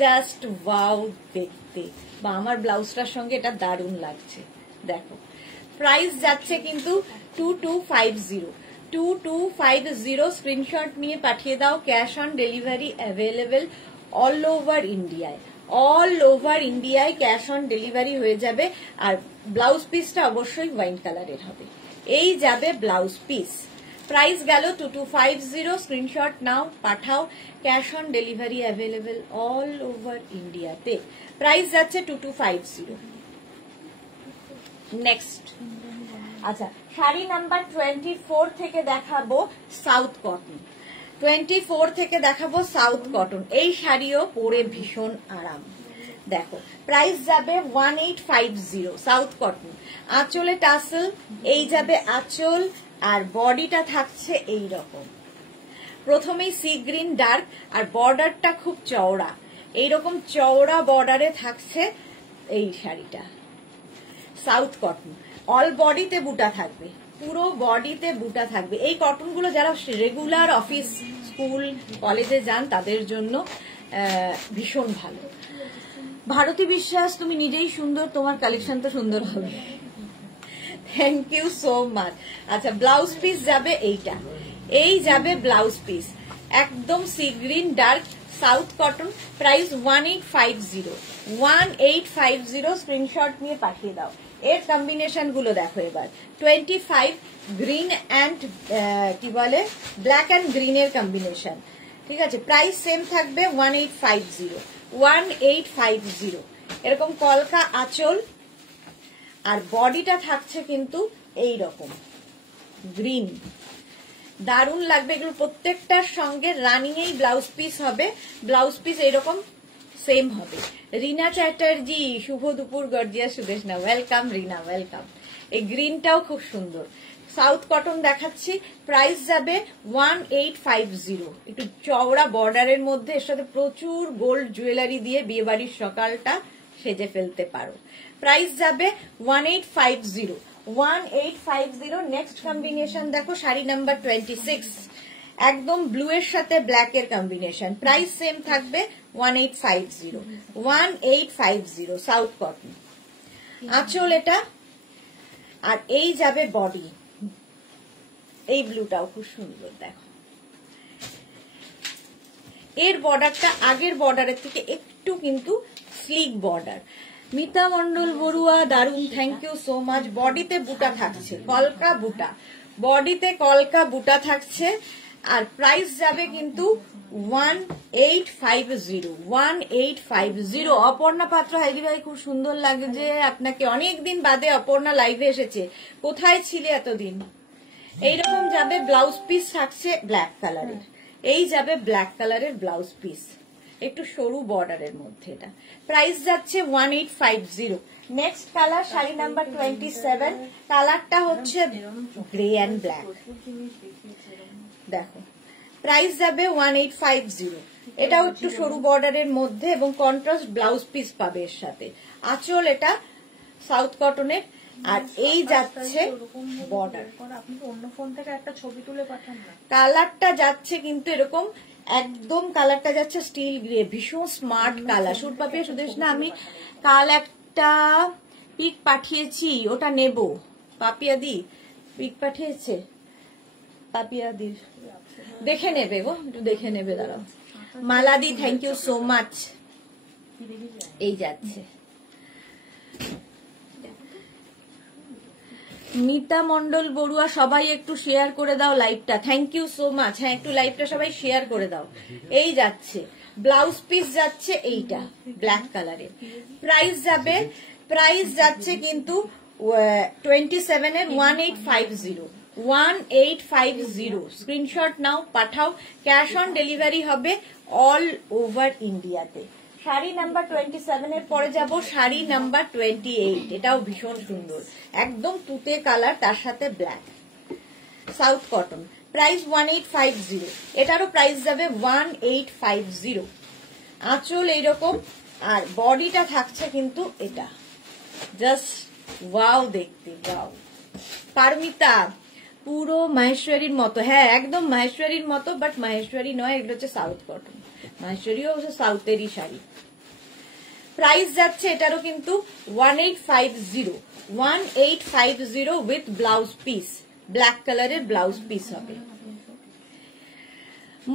জাস্ট ওয়াও দেখতে, বা আমার ব্লাউজটার সঙ্গে এটা দারুণ লাগছে। দেখো প্রাইস যাচ্ছে কিন্তু 2250, 2250। স্ক্রিনশট নিয়ে পাঠিয়ে দাও। Cash on delivery available all over ইন্ডিয়ায়, অল ওভার ইন্ডিয়ায় ক্যাশ অন ডেলিভারি হয়ে যাবে। আর ব্লাউজ পিসটা অবশ্যই ওয়াইন কালারের হবে। এই যাবে ব্লাউজ পিস, প্রাইস গেল 2250। স্ক্রিনশট নাও, পাঠাও। Cash on delivery available all over ইন্ডিয়াতে। প্রাইস যাচ্ছে 2250। নেক্সট, আচ্ছা শাড়ি নাম্বার 24 থেকে দেখাবো সাউথ কটন। 24 থেকে দেখাবো সাউথ কটন। এই শাড়িও পরে ভীষণ আরাম। দেখো প্রাইস যাবে 1850 সাউথ কটন। আঁচলে টাসেল, এই যাবে আঁচল, আর বডিটা থাকছে এই রকম। প্রথমেই সি গ্রিন ডার্ক, আর বর্ডারটা খুব চওড়া, এইরকম চওড়া বর্ডারে থাকছে এই শাড়িটা। সাউথ কটন, অল বডিতে বুটা থাকবে, পুরো বডিতে বুটা থাকবে। এই কটনগুলো যারা রেগুলার অফিস, স্কুল, কলেজে যান তাদের জন্য ভীষণ ভালো। ভারতী বিশ্বাস, তুমি নিজেই সুন্দর, তোমার কালেকশন তো সুন্দর হবে। Thank you so much. আচ্ছা ব্লাউজ পিস যাবে এইটা, এই যাবে ব্লাউজ পিস একদম sea green dark south cotton. Price 1850, 1850। Screenshot নিয়ে পাঠিয়ে দাও। এর কম্বিনেশন গুলো দেখো এবার। 25 গ্রিন অ্যান্ড কি বলে ব্ল্যাক অ্যান্ড গ্রিনের কম্বিনেশন, ঠিক আছে। প্রাইস সেম থাকবে 1850, 1850। এরকম কলকা আঁচল, আর বডিটা থাকছে কিন্তু এই রকম গ্রিন, দারুণ লাগবে এগুলো। প্রত্যেকটার সঙ্গে রানিং এই ব্লাউজ পিস হবে, ব্লাউজ পিস এইরকম সেম হবে। রিনা চ্যাটার্জি, শুভ দুপুর গর্জিয়া সুদেশনা, ওয়েলকাম রিনা, ওয়েলকাম। এই গ্রিনটাও খুব সুন্দর। সাউথ কটন দেখাচ্ছি, প্রাইস যাবে 1850। একটু চওড়া বর্ডারের মধ্যে, এর সাথে প্রচুর গোল্ড জুয়েলারি দিয়ে বিয়ে বাড়ির সকালটা সেজে ফেলতে পারো। প্রাইস যাবে 1850, 1850। নেক্সট কম্বিনেশন দেখো, শাড়ি নাম্বার 26, একদম ব্লু এর সাথে ব্ল্যাক এর কম্বিনেশন। প্রাইস সেম থাকবে 1850, 1850 সাউথ কটন। আঁচল এটা, আর এই যাবে বডি। এই ব্লুটাও খুব সুন্দর, দেখো এর বর্ডারটা আগের বর্ডারের থেকে একটু কিন্তু স্লিক বর্ডার। মিতা মন্ডল বড়ুয়া, দারুণ, থ্যাংক ইউ সো মাচ। বডিতে বুটা থাকছে, কলকা বুটা, বডিতে কলকা বুটা থাকছে। আর প্রাইস যাবে কিন্তু 1850, 1850। অপর্ণা পাত্র, হাইদি ভাই খুব সুন্দর লাগে যে আপনাকে, অনেকদিন বাদে অপর্ণা লাইভে এসেছে, কোথায় ছিলে এতদিন। এইরকম যাবে ব্লাউজ পিস থাকছে ব্ল্যাক কালারের, এই যাবে ব্ল্যাক কালারের ব্লাউজ পিস, একটু সরু বর্ডারের মধ্যে। এটা প্রাইস যাচ্ছে 1850। নেক্সট কালার, শাড়ি নাম্বার 27, কালারটা হচ্ছে গ্রে অ্যান্ড ব্ল্যাক। দেখো প্রাইস যাবে 1850। এটাও একটু সরু বর্ডারের মধ্যে এবং কন্ট্রাস্ট ব্লাউজ পিস পাবে এর সাথে। আঁচল এটা সাউথ কটনের, আর এই যাচ্ছে বর্ডার। আপনি অন্য ফোন থেকে একটা ছবি তুলে পাঠান না। কালারটা যাচ্ছে কিন্তু এরকম, একদম কালারটা যাচ্ছে স্টিল গ্রে, ভীষণ স্মার্ট কালার। সুর পাপিয়া সুদেশ না, আমি কাল একটা পিক পাঠিয়েছি, ওটা নেব। পাপিয়া দি পিক পাঠিয়েছে, পাপিয়া দি দেখে নেবে গো, একটু দেখে নেবে, দাঁড়াও। মালাদি, থ্যাংক ইউ সো মাচ। এই যাচ্ছে মিতা মন্ডল বড়ুয়া, সবাই একটু শেয়ার করে দাও লাইভটা, থ্যাংক ইউ সো মাচ। হ্যাঁ একটু লাইভটা সবাই শেয়ার করে দাও। এই যাচ্ছে ব্লাউজ পিস যাচ্ছে এইটা ব্ল্যাক কালারের। প্রাইস যাচ্ছে কিন্তু 27 এর 1850, 1850। স্ক্রিনশট নাও, পাঠাও। ক্যাশ অন ডেলিভারি হবে অল ওভার ইন্ডিয়াতে। শাড়ি নাম্বার 27 এর পরে যাব শাড়ি নাম্বার 28। এটাও ভীষণ সুন্দর, একদম তুতে কালার, তার সাথে ব্ল্যাক, সাউথ কটন। প্রাইস 1850। এটারও প্রাইস যাবে 1850। আঁচল এইরকম, আর বডিটা থাকছে কিন্তু এটা জাস্ট ওয়াও দেখতে, ওয়াও। পারমিতা পুরো মাহেশ্বরীর মতো, হ্যাঁ একদম মাহেশ্বরীর মতো, বাট মাহেশ্বরী নয়, এগুলো হচ্ছে সাউথ কটন। মাহেশ্বরীও হচ্ছে সাউথেরই শাড়ি। প্রাইস যাচ্ছে এটারও কিন্তু 1850, 1850 উইথ ব্লাউজ পিস, ব্ল্যাক কালারের ব্লাউজ পিস হবে।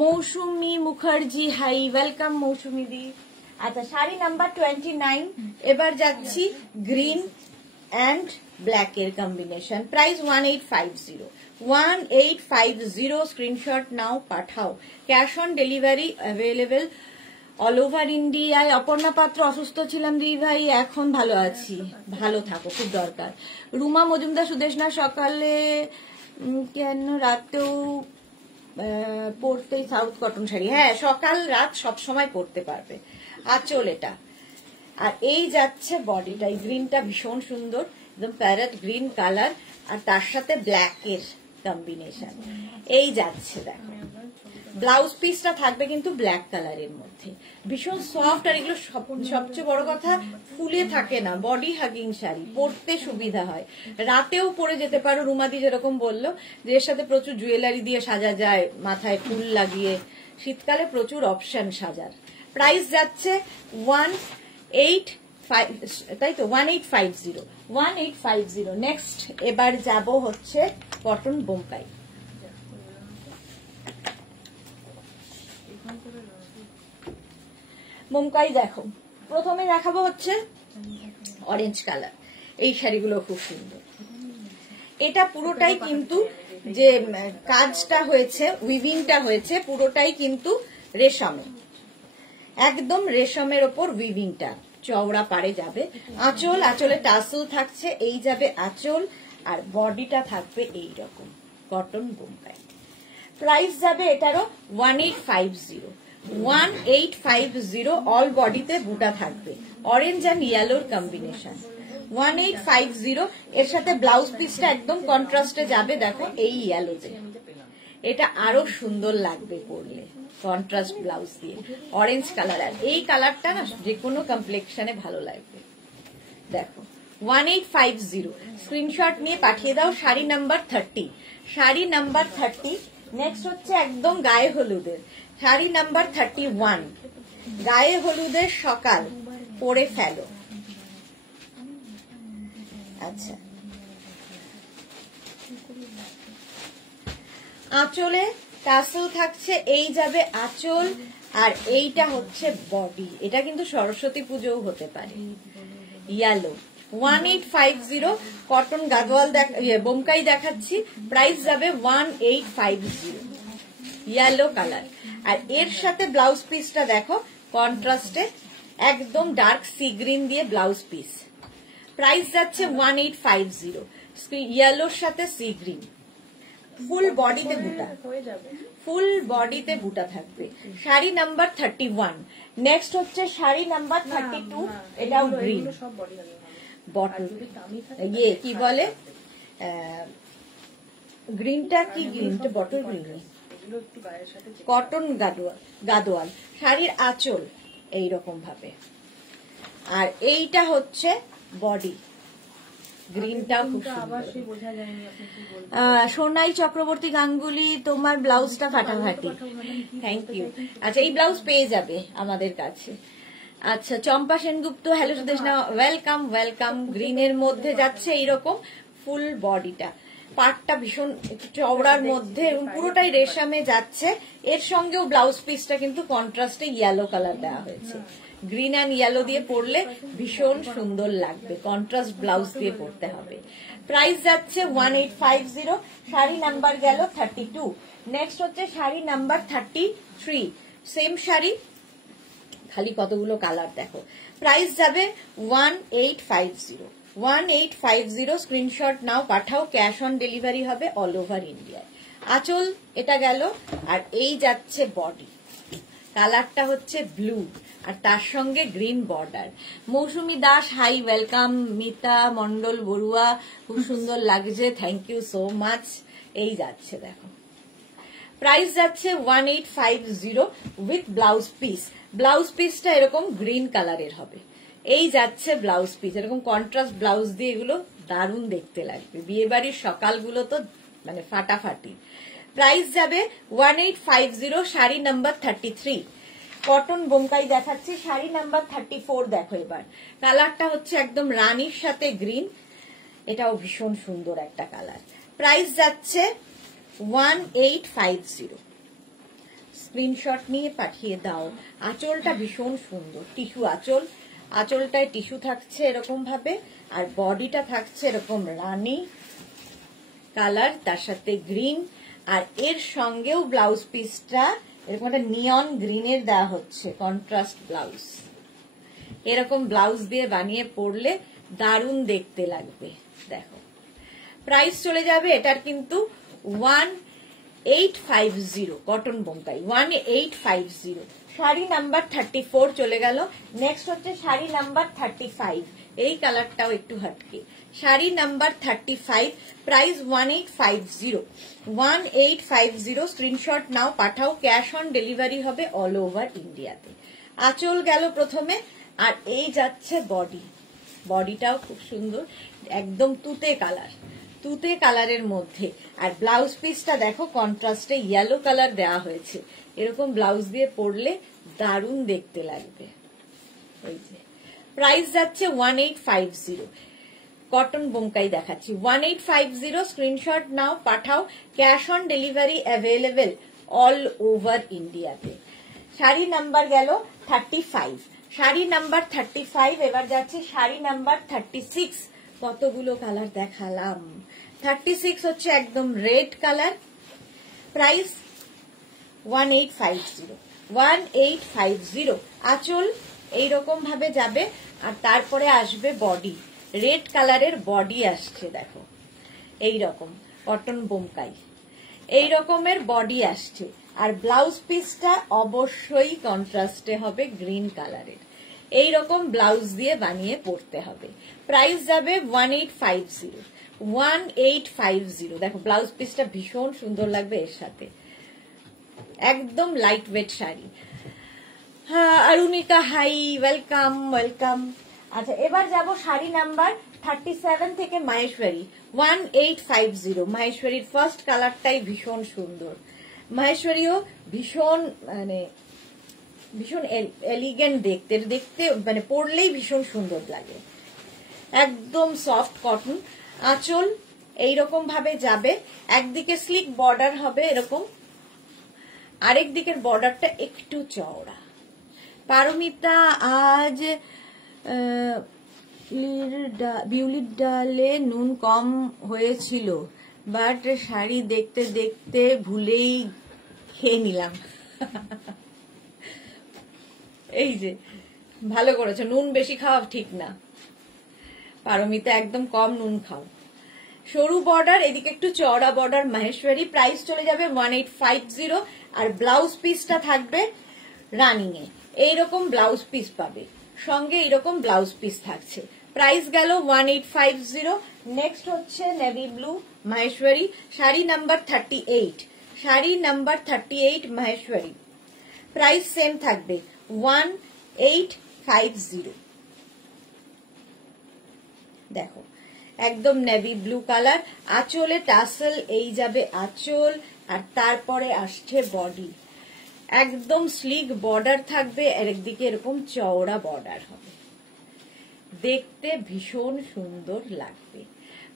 মৌসুমি মুখার্জি, হাই, ওয়েলকাম মৌসুমি দি। আচ্ছা, শাড়ি নাম্বার 29। এবার যাচ্ছি গ্রিন অ্যান্ড ব্ল্যাক এর কম্বিনেশন। প্রাইস 1850, 1850। স্ক্রিনশট নাও, পাঠাও। Cash on delivery available all over ইন্ডিয়ায়। অপর্ণা পাত্র, অসুস্থ ছিলাম দিদি ভাই, এখন ভালো আছি। ভালো থাকো, খুব দরকার। রুমা মজুমদার, সুদেশনা, সকালে কেন রাতেও পরতে সাউথ কটন শাড়ি? হ্যাঁ, সকাল রাত সব সময় পরতে পারবে। আঁচল এটা। আর এই যাচ্ছে বডিটা, এই গ্রিনটা ভীষণ সুন্দর, একদম প্যারেট গ্রিন কালার, আর তার সাথে ব্ল্যাক এর কম্বিনেশন। এই যাচ্ছে দেখো, ব্লাউজ পিসটা থাকবে কিন্তু ব্ল্যাক কালারের মধ্যে, ভীষণ সফট। আর এগুলো সবচেয়ে বড় কথা, ফুলে থাকে না, বডি হাগিং শাড়ি, পরতে সুবিধা হয়। রাতেও পরে যেতে পারো, রুমাদি যেরকম বললো যে এর সাথে প্রচুর জুয়েলারি দিয়ে সাজা যায়, মাথায় ফুল লাগিয়ে। শীতকালে প্রচুর অপশন সাজার। প্রাইস যাচ্ছে 1850, তাই তো 1850, 1850। নেক্সট এবার যাব হচ্ছে কটন বোমকাই। বোমকাই দেখো, প্রথমে দেখাবো হচ্ছে অরেঞ্জ কালার। এই শাড়িগুলো খুব সুন্দর। এটা পুরোটাই কিন্তু যে কাজটা হয়েছে, উইভিংটা হয়েছে, পুরোটাই কিন্তু রেশমে, একদম রেশমের ওপর উইভিংটা চওড়া পাড়ে যাবে। আঁচল, আঁচলে টাসেল থাকছে, এই যাবে আঁচল, আর বডিটা থাকবে এই রকম কটন বোমকাই। প্রাইস যাবে এটারও 1850, 1850। অল বডিতে বুটা থাকবে, অরেঞ্জ অ্যান্ড ইয়েলোর কম্বিনেশন। 1850। এর সাথে ব্লাউজ পিসটা একদম কন্ট্রাস্টে যাবে, দেখো এই ইয়েলোতে। এটা আরো সুন্দর লাগবে পরলে, কন্ট্রাস্ট ব্লাউজ দিয়ে অরেঞ্জ কালার। আর এই কালারটা না যে কোনো কমপ্লেক্সনে ভালো লাগবে। দেখো 1850। স্ক্রিনশট নিয়ে পাঠিয়ে দাও। Sari number 30, sari number 30। Next হচ্ছে একদম গায়ে হলুদের শাড়ি নাম্বার 31। গায়ে হলুদের সকাল পরে ফেলো। আচ্ছা, আঁচলে টাসেল থাকছে, এই যাবে আঁচল, আর এইটা হচ্ছে বডি। এটা কিন্তু সরস্বতী পুজোও হতে পারে। ইয়েলো 1850। কটন গাদোয়াল বোমকাই দেখাচ্ছি। প্রাইস যাবে 1850, ইয়েলো কালার। আর এর সাথে ব্লাউজ পিসটা দেখো কন্ট্রাস্টে, একদম ডার্ক সি গ্রিন দিয়ে ব্লাউজ পিস। প্রাইস যাচ্ছে 1850, ইয়েলোর সাথে সি গ্রিন। ফুল বডিতে বুটা, ফুল বডিতে বুটা থাকবে। শাড়ি নাম্বার 31। নেক্সট হচ্ছে শাড়ি নাম্বার 32। এটাও গ্রিন বটল, ইয়ে কি বলে গ্রিনটা, কি গ্রিনটা বটল গ্রিন, কটন গাদোয়াল। শাড়ির আঁচল এইরকম ভাবে, আর এইটা হচ্ছে বডি। গ্রিনটাও খুব সুন্দর। সোনাই চক্রবর্তী গাঙ্গুলি, তোমার ব্লাউজটা ফাটাফাটি, থ্যাংক ইউ। আচ্ছা, এই ব্লাউজ পেয়ে যাবে আমাদের কাছে। আচ্ছা, Champa Sengupta, hello Sudeshna, welcome welcome. গ্রিনের মধ্যে যাচ্ছে এইরকম ফুল বডিটা, পাটটা ভীষণ চওড়ার মধ্যে এবং পুরোটাই রেশমে যাচ্ছে। এর সঙ্গেও ব্লাউজ পিসটা কিন্তু কন্ট্রাস্টে ইয়েলো কালার দেওয়া হয়েছে। গ্রিন অ্যান্ড ইয়েলো দিয়ে পরলে ভীষণ সুন্দর লাগবে, কন্ট্রাস্ট ব্লাউজ দিয়ে পরতে হবে। প্রাইস যাচ্ছে 1850। শাড়ি নাম্বার গেল 32। নেক্সট হচ্ছে শাড়ি নাম্বার 33। সেম শাড়ি, খালি কতগুলো কালার দেখো। প্রাইস যাবে 1850, 1850। স্ক্রিনশট নাও, পাঠাও। ক্যাশ অন ডেলিভারি হবে অল ওভার ইন্ডিয়ায়। আঁচল এটা গেল, আর এই যাচ্ছে বডি। কালারটা হচ্ছে ব্লু, আর তার সঙ্গে গ্রিন বর্ডার। মৌসুমি দাস, হাই, ওয়েলকাম। মিতা মন্ডল বড়ুয়া, খুব সুন্দর লাগছে, থ্যাংক ইউ সো মাচ। এই যাচ্ছে দেখো, প্রাইস যাচ্ছে 1850 উইথ ব্লাউজ পিস। ব্লাউজ পিসটা এরকম গ্রিন কালারের হবে। এই যাচ্ছে ব্লাউজ পিস, এরকম কন্ট্রাস্ট ব্লাউজ দিয়ে এগুলো দারুণ দেখতে লাগবে। বিয়ে বাড়ির সকালগুলো তো মানে ফাটাফাটি। প্রাইস যাবে 1850, শাড়ি নাম্বার 33। কটন বোমকাই দেখাচ্ছি, শাড়ি নাম্বার 34 দেখো এবার। কালারটা হচ্ছে একদম রানীর সাথে গ্রিন, এটাও ভীষণ সুন্দর একটা কালার। প্রাইস যাচ্ছে 1850। স্ক্রিনশট নিয়ে পাঠিয়ে দাও। আঁচলটা ভীষণ সুন্দর, টিস্যু আঁচল। আঁচলটায় টিস্যু থাকছে এরকম ভাবে, আর বডিটা থাকছে এরকম রানী কালার, তার সাথে গ্রিন, আর এর সঙ্গেও ব্লাউজ পিসটা এরকম একটা নিয়ন গ্রিনের দেওয়া হচ্ছে, কন্ট্রাস্ট ব্লাউজ। এরকম ব্লাউজ দিয়ে বানিয়ে পরলে দারুণ দেখতে লাগবে। দেখো প্রাইস চলে যাবে এটার কিন্তু 1850, কটন বোমকাই 1850। শাড়ি নাম্বার 34 চলে গেল। নেক্সট হচ্ছে শাড়ি নাম্বার 35। এই কালারটাও একটু হাটকে। Sari number 35, price 1850। 1850 স্ক্রিনশট নাও, পাঠাও। ক্যাশ অন ডেলিভারি হবে অল ওভার ইন্ডিয়াতে। আঁচল গেল প্রথমে, আর এই যাচ্ছে বডি। বডিটাও খুব সুন্দর, একদম তুতে কালার, তুতে কালারের মধ্যে। আর ব্লাউজ পিসটা দেখো কন্ট্রাস্টে ইয়েলো কালার দেওয়া হয়েছে। এরকম ব্লাউজ দিয়ে পরলে দারুণ দেখতে লাগবে। এই যে প্রাইস যাচ্ছে 1850। কটন বোমকাই দেখাচ্ছি 1850। স্ক্রিনশট নাও, পাঠাও। Cash on delivery available all over ইন্ডিয়াতে। শাড়ি নাম্বার গেল 35। শাড়ি নাম্বার 35, এবার যাচ্ছে শাড়ি নাম্বার 36। কতগুলো কালার দেখালাম। 36 হচ্ছে একদম রেড কালার। প্রাইস 1850। 1850। আঁচল এইরকম ভাবে যাবে, আর তারপরে আসবে বডি। রেড কালারের বডি আসছে দেখো, এইরকম কটন বোমকাই এই রকমের বডি আসছে। আর ব্লাউজ পিসটা অবশ্যই কন্ট্রাস্টে হবে গ্রিন কালারের। এইরকম ব্লাউজ দিয়ে বানিয়ে পরতে হবে। প্রাইস যাবে 1850। 1850। দেখো ব্লাউজ পিসটা ভীষণ সুন্দর লাগবে এর সাথে, একদম লাইট ওয়েট শাড়ি। হ্যাঁ অরুণিকা, হাই, ওয়েলকাম ওয়েলকাম। আচ্ছা এবার যাব শাড়ি নাম্বার 37 থেকে মাহেশ্বরী 1850। মাহেশ্বরীর ফার্স্ট কালারটাই ভীষণ সুন্দর। মাহেশ্বরীও ভীষণ মানে ভীষণ এলিগেন্ট দেখতে, দেখতে মানে পরলেই ভীষণ সুন্দর লাগে। একদম সফট কটন। আঁচল এইরকম ভাবে যাবে, একদিকে স্লিক বর্ডার হবে এরকম, আরেক দিকের বর্ডারটা একটু চওড়া। পারমিতা, আজ বিউলির ডালে নুন কম হয়েছিল, বাট শাড়ি দেখতে দেখতে ভুলেই খেয়ে নিলাম। এই যে ভালো করেছো, নুন বেশি খাওয়া ঠিক না পারমিতা, একদম কম নুন খাও। সরু বর্ডার, এদিকে একটু চওড়া বর্ডার মাহেশ্বরী। প্রাইস চলে যাবে 1850। আর ব্লাউজ পিসটা থাকবে রানিং এ, এইরকম ব্লাউজ পিস পাবে, সঙ্গে এইরকম ব্লাউজ পিস থাকছে। প্রাইস গেল 1850। নেক্সট হচ্ছে navy blue Maheshwari, sari number 38। Sari number 38 Maheshwari, price same থাকবে 1850। দেখো একদম নেভি ব্লু কালার। আঁচলে টাসেল এই যাবে আঁচল, আর তারপরে আসছে বডি। একদম স্লিক বর্ডার থাকবে, আর একদিকে এরকম চওড়া বর্ডার হবে, দেখতে ভীষণ সুন্দর লাগবে।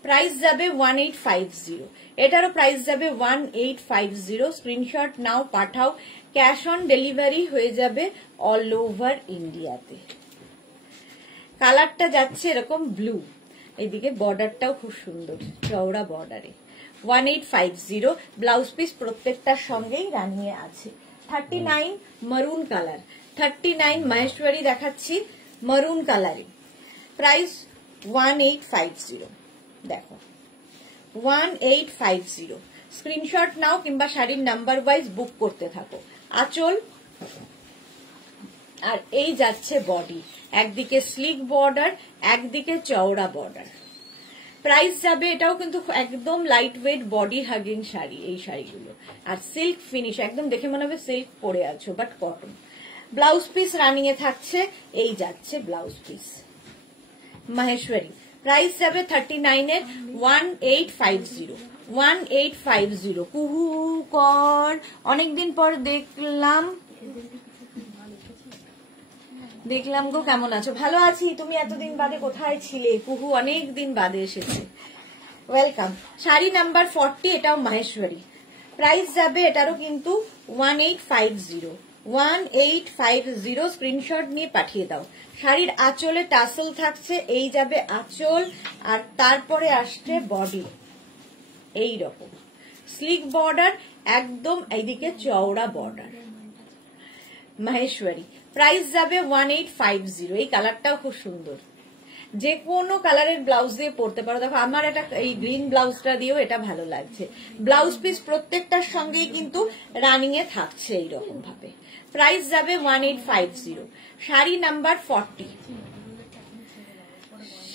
প্রাইস যাবে 1850। এটারও প্রাইস যাবে 1850। স্ক্রিনশট নাও, পাঠাও। ক্যাশ অন ডেলিভারি হয়ে যাবে অল ওভার ইন্ডিয়াতে। কালারটা যাচ্ছে এরকম ব্লু, এদিকে বর্ডারটাও খুব সুন্দর চওড়া বর্ডারে। 1850। ব্লাউজ পিস প্রত্যেকটার সঙ্গেই রানিয়ে আছে। 39 মারুন কালার। 39 মাহেশ্বরী দেখাচ্ছি মারুন কালারে। প্রাইস 1850। দেখো 1850। স্ক্রিনশট নাও কিংবা শাড়ির নাম্বার ওয়াইজ বুক করতে থাকো। আঁচল আর এই যাচ্ছে বডি, একদিকে স্লিক বর্ডার, একদিকে চওড়া বর্ডার। প্রাইস যাবে, এটাও কিন্তু একদম light weight body hugging sari এই শাড়িগুলো, আর সিল্ক ফিনিশ, একদম দেখে মনে হবে সিল্ক পরে আছো but cotton. Blouse piece running এ থাকছে, এই যাচ্ছে ব্লাউজ পিস মাহেশ্বরী। প্রাইস যাবে 39 এর 1850, 1850। কুহু কর, অনেকদিন পর দেখলাম গো, কেমন আছো? ভালো আছি, তুমি এতদিন বাদে কোথায় ছিলে? কুহু অনেক দিন বাদে এসেছে, ওয়েলকাম। শাড়ি নাম্বার 40, এটাও মাহেশ্বরী। প্রাইস যাবে এটারও কিন্তু 1850, 1850। স্ক্রিনশট নিয়ে পাঠিয়ে দাও। শাড়ির আঁচলে টাসেল থাকছে, এই যাবে আঁচল, আর তারপরে আসছে বডি এই রকম স্লিক বর্ডার, একদম এইদিকে চওড়া বর্ডার মাহেশ্বরী। প্রাইস যাবে 1850। এই কালারটাও খুব সুন্দর, যে কোনো কালারের ব্লাউজ দিয়ে পরতে পারো। দেখো আমার এটা এই গ্রিন ব্লাউজটা দিয়েও এটা ভালো লাগছে। ব্লাউজ পিস প্রত্যেকটার সঙ্গেই কিন্তু রানিং এ থাকছে এইরকম ভাবে। প্রাইস যাবে 1850। Sari number 40,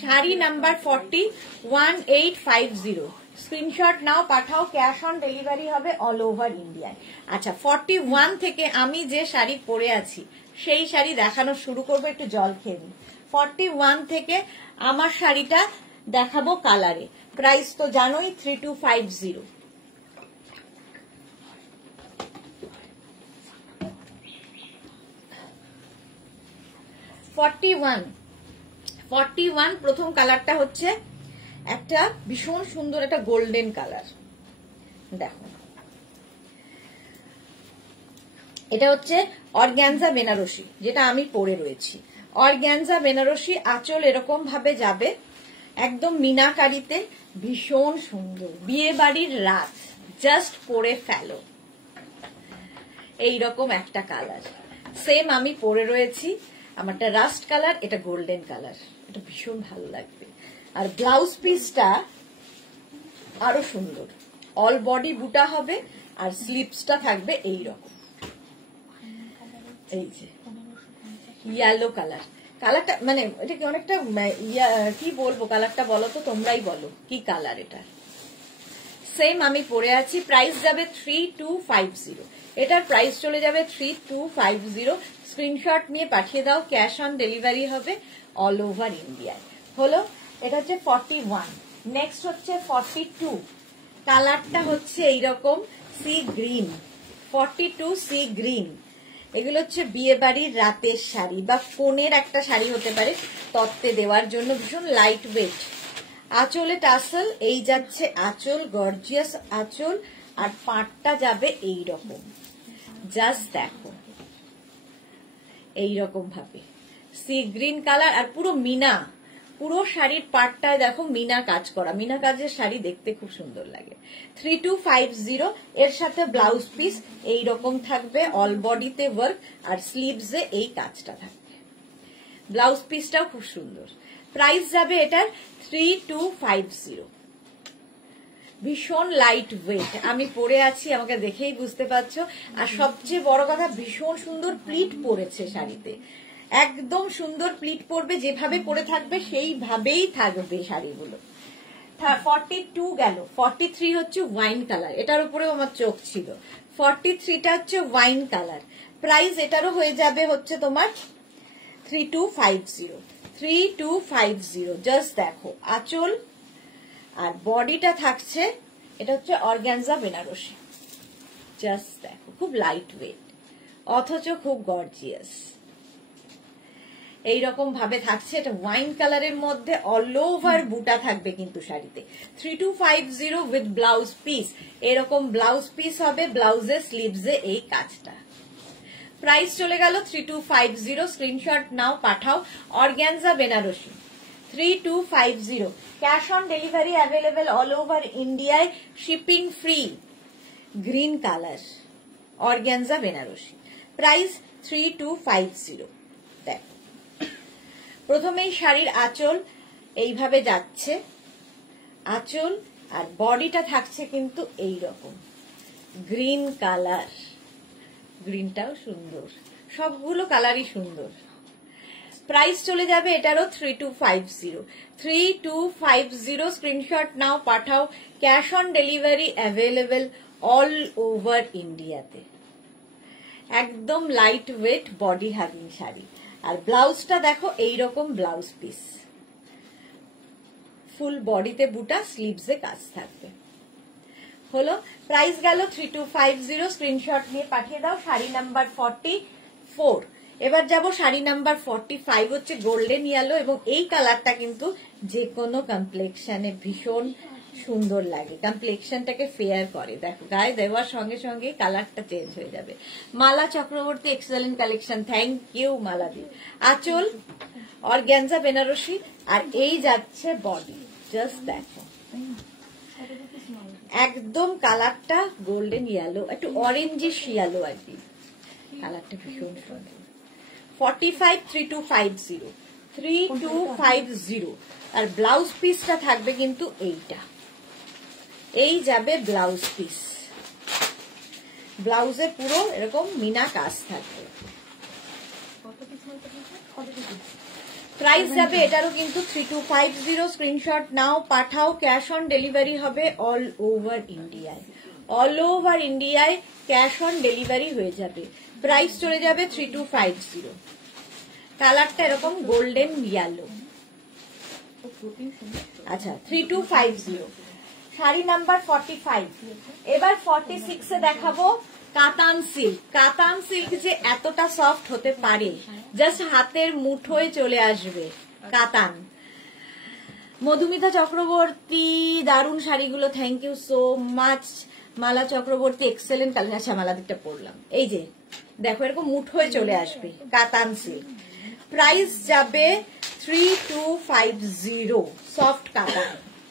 sari number 40, 1850। Screenshot নাও, পাঠাও, ক্যাশ অন ডেলিভারি হবে অল ওভার ইন্ডিয়ায়। আচ্ছা, 41 থেকে আমি যে শাড়ি পরে আছি সেই শাড়ি দেখানো শুরু করবো। একটু জল খেয়ে নিই। 41 থেকে আমার শাড়িটা দেখাবো কালারে। প্রাইস তো জানোই 3250। 41 প্রথম কালারটা হচ্ছে একটা ভীষণ সুন্দর একটা গোল্ডেন কালার। দেখো এটা হচ্ছে অর্গ্যানজা বেনারসি, যেটা আমি পরে রয়েছি। অর্গ্যানজা বেনারসি, আঁচল এরকম ভাবে যাবে একদম মিনাকারিতে, ভীষণ সুন্দর। বিয়ে বাড়ির রাত, জাস্ট পরে ফেলো এইরকম একটা কালার। সেম আমি পরে রয়েছি, আমারটা রাস্ট কালার, এটা গোল্ডেন কালার, এটা ভীষণ ভালো লাগবে। আর ব্লাউজ পিসটা আরো সুন্দর, অল বডি বুটা হবে, আর স্লিপসটা থাকবে এইরকম, এই যে ইয়েলো কালার। কালারটা মানে এটা কি অনেকটা কি বলবো, কালারটা বলো তো, তোমরাই বলো কি কালার এটা। সেম আমি পরে আছি। প্রাইস যাবে 3250। এটার প্রাইস চলে যাবে 3250। স্ক্রিনশট নিয়ে পাঠিয়ে দাও, ক্যাশ অন ডেলিভারি হবে অল ওভার ইন্ডিয়ায়। হলো, এটা হচ্ছে 41। নেক্সট হচ্ছে 42। কালারটা হচ্ছে এইরকম সি গ্রিন, 42 সি গ্রিন। এগুলো হচ্ছে বিয়ে বাড়ির রাতের শাড়ি বা কোনের একটা শাড়ি হতে পারে, তত্ত্বে দেওয়ার জন্য, ভীষণ লাইট ওয়েট। আঁচলে টাসেল, এই যাচ্ছে আঁচল, গর্জিয়াস আঁচল, আর পাটটা যাবে এইরকম, জাস্ট দেখো এইরকম ভাবে সি গ্রিন কালার, আর পুরো মিনা, পুরো শাড়ির পাটটায় দেখো মিনা কাজ করা, মিনা কাজের শাড়ি দেখতে খুব সুন্দর লাগে। 3250। এর সাথে ব্লাউজ পিস এইরকম থাকবে, অল বডিতে ওয়ার্ক, আর স্লিভসে এই কাজটা থাকবে। ব্লাউজ পিসটাও খুব সুন্দর। প্রাইস যাবে এটার 3250। ভীষণ লাইট ওয়েট, আমি পরে আছি, আমাকে দেখেই বুঝতে পারছো। আর সবচেয়ে বড় কথা, ভীষণ সুন্দর প্লিট পরেছে শাড়িতে, একদম সুন্দর প্লিট পরবে, যেভাবে পরে থাকবে সেইভাবেই থাকবে শাড়িগুলো। 42 গেল। 43 হচ্ছে ওয়াইন কালার, এটার উপরেও আমার চোখ ছিল। 43টা হচ্ছে ওয়াইন কালার। প্রাইস এটারও হয়ে যাবে হচ্ছে তোমার 3250। 3250। জাস্ট দেখো আঁচল আর বডিটা থাকছে, এটা হচ্ছে অর্গ্যানজা বেনারসি। জাস্ট দেখো, খুব লাইট ওয়েট অথচ খুব গর্জিয়াস, এইরকম ভাবে থাকছে। এটা ওয়াইন কালারের মধ্যে অল ওভার বুটা থাকবে কিন্তু শাড়িতে। 3250 উইথ ব্লাউজ পিস, এরকম ব্লাউজ পিস হবে, ব্লাউজের স্লিভসে এই কাজটা। প্রাইস চলে গেল 3250। স্ক্রিনশট নাও, পাঠাও। Organza Banarasi 3250। Cash on delivery available all over ইন্ডিয়ায়, shipping free. Green colour organza Banarasi, price 3250। দেখ, প্রথমেই শাড়ির আঁচল এইভাবে যাচ্ছে, আঁচল আর বডিটা থাকছে কিন্তু এইরকম গ্রিন কালার। গ্রিনটাও সুন্দর, সবগুলো কালারই সুন্দর। প্রাইস চলে যাবে এটারও 3250 3250 স্ক্রিনশট নাও পাঠাও cash on delivery available all over ইন্ডিয়াতে একদম light weight body hugging sari আর ব্লাউজটা দেখো এইরকম ব্লাউজ পিস ফুল বডিতে বুটা স্লিভসে কাজ থাকবে হলো প্রাইস গেল 3250 স্ক্রিনশট নিয়ে পাঠিয়ে দাও শাড়ি নাম্বার 44 এবার যাব শাড়ি নাম্বার 45 হচ্ছে গোল্ডেন ইয়েলো এবং এই কালারটা কিন্তু যে কোনো কমপ্লেক্সনে ভীষণ সুন্দর লাগে কমপ্লেক্সনটাকে ফেয়ার করে দেখো গায়ে দেওয়ার সঙ্গে সঙ্গে কালারটা চেঞ্জ হয়ে যাবে Mala Chakraborty excellent collection thank you Mala দি আঁচল অর্গানজা বেনারসি আর এই যাচ্ছে বডি জাস্ট দেখো একদম কালারটা গোল্ডেন ইয়েলো একটু অরেঞ্জিশ ইয়েলো আর কি কালারটা ভীষণ সুন্দর 453250 3250 আর ব্লাউজ পিসটা থাকবে কিন্তু এইটা এই যাবে ব্লাউজ পিস ব্লাউজে পুরো এরকম মিনা কাজ থাকবে প্রাইস যাবে এটারও কিন্তু 3250 স্ক্রিনশট নাও পাঠাও ক্যাশ অন ডেলিভারি হবে অল ওভার ইন্ডিয়ায় অল ওভার ইন্ডিয়ায় ক্যাশ অন ডেলিভারি হয়ে যাবে প্রাইস চলে যাবে 3250 কালারটা এরকম গোল্ডেন ইয়েলো আচ্ছা 3250 শাড়ি নাম্বার 45 এবার 46 এ দেখাবো কাতান সিল্ক কাতান সিল্ক যে এতটা সফট হতে পারে জাস্ট হাতের মুঠোয় চলে আসবে কাতান মধুমিতা চক্রবর্তী দারুণ শাড়িগুলো thank you so much Mala Chakraborty excellent colour আচ্ছা মালা দিকটা পড়লাম এই যে দেখো এরকম মুঠোয় চলে আসবে কাতান সিল্ক প্রাইস যাবে 3250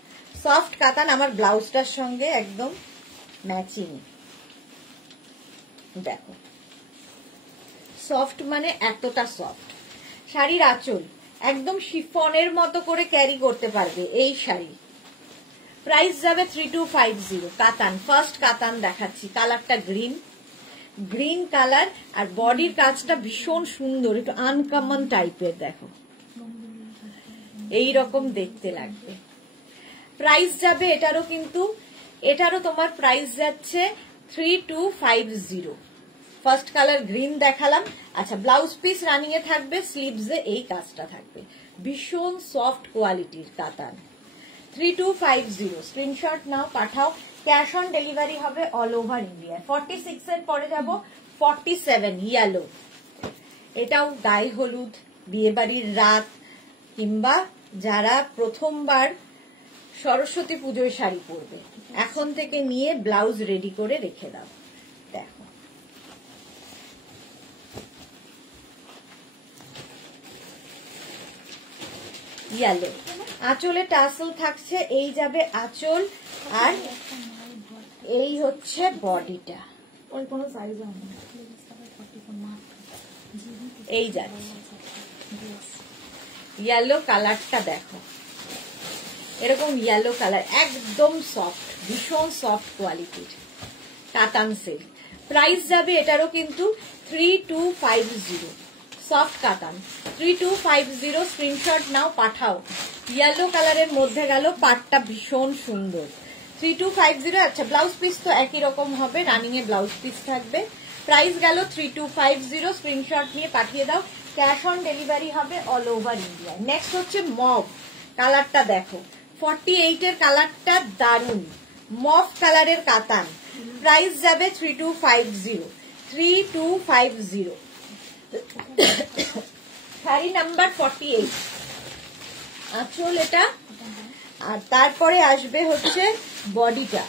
সফট কাতান আমার ব্লাউজটার সঙ্গে একদম ম্যাচিং দেখো সফট মানে এতটা সফট শাড়ির আঁচল একদম শিফনের মতো করে ক্যারি করতে পারবে এই শাড়ি প্রাইস যাবে 3250 কাতান ফার্স্ট কাতান দেখাচ্ছি কালারটা গ্রিন কালার আর বডির কাজটা ভীষণ সুন্দর একটু আনকমন টাইপের দেখো এই রকম দেখতে লাগবে প্রাইস যাবে এটারও তোমার প্রাইস যাচ্ছে 3250 ফার্স্ট কালার গ্রিন দেখালাম আচ্ছা ব্লাউজ পিস রানিং এ থাকবে স্লিভসে এই কাজটা থাকবে ভীষণ সফট কোয়ালিটির কাতান 3250 স্ক্রিনশট নাও পাঠাও ক্যাশ অন ডেলিভারি হবে অল ওভার ইন্ডিয়া 46 এর পরে যাব 47 ইয়েলো এটাও গায়ে হলুদ বিয়েবাড়ির রাত কিংবা যারা প্রথমবার সরস্বতী পুজোয় শাড়ি পরবে এখন থেকে নিয়ে ব্লাউজ রেডি করে রেখে দাও দেখো ইয়েলো আঁচলে টাসেল থাকছে এই যাবে আঁচল আর এই হচ্ছে বডিটা এই যাচ্ছে ইয়েলো কালারটা দেখো এরকম ইয়েলো কালার একদম সফট ভীষণ সফট কোয়ালিটির কাতান সিল্ক প্রাইস যাবে এটারও কিন্তু 3250 সফট কাতান 3250 স্ক্রিনশট নাও পাঠাও ইয়েলো কালারের মধ্যে গেল পাটটা ভীষণ সুন্দর 3250 আচ্ছা ব্লাউজ পিস তো একই রকম হবে রানিং এ ব্লাউজ পিস থাকবে প্রাইস গেল 3250 স্ক্রিনশট নিয়ে পাঠিয়ে দাও ক্যাশ অন ডেলিভারি হবে অল ওভার ইন্ডিয়া নেক্সট হচ্ছে মভ কালারটা দেখো 48 এর কালারটা দারুন মভ কালারের কাতান প্রাইস যাবে 3250 শাড়ি নাম্বার 48 আঁচল এটা আর তারপরে আসবে হচ্ছে বডিটা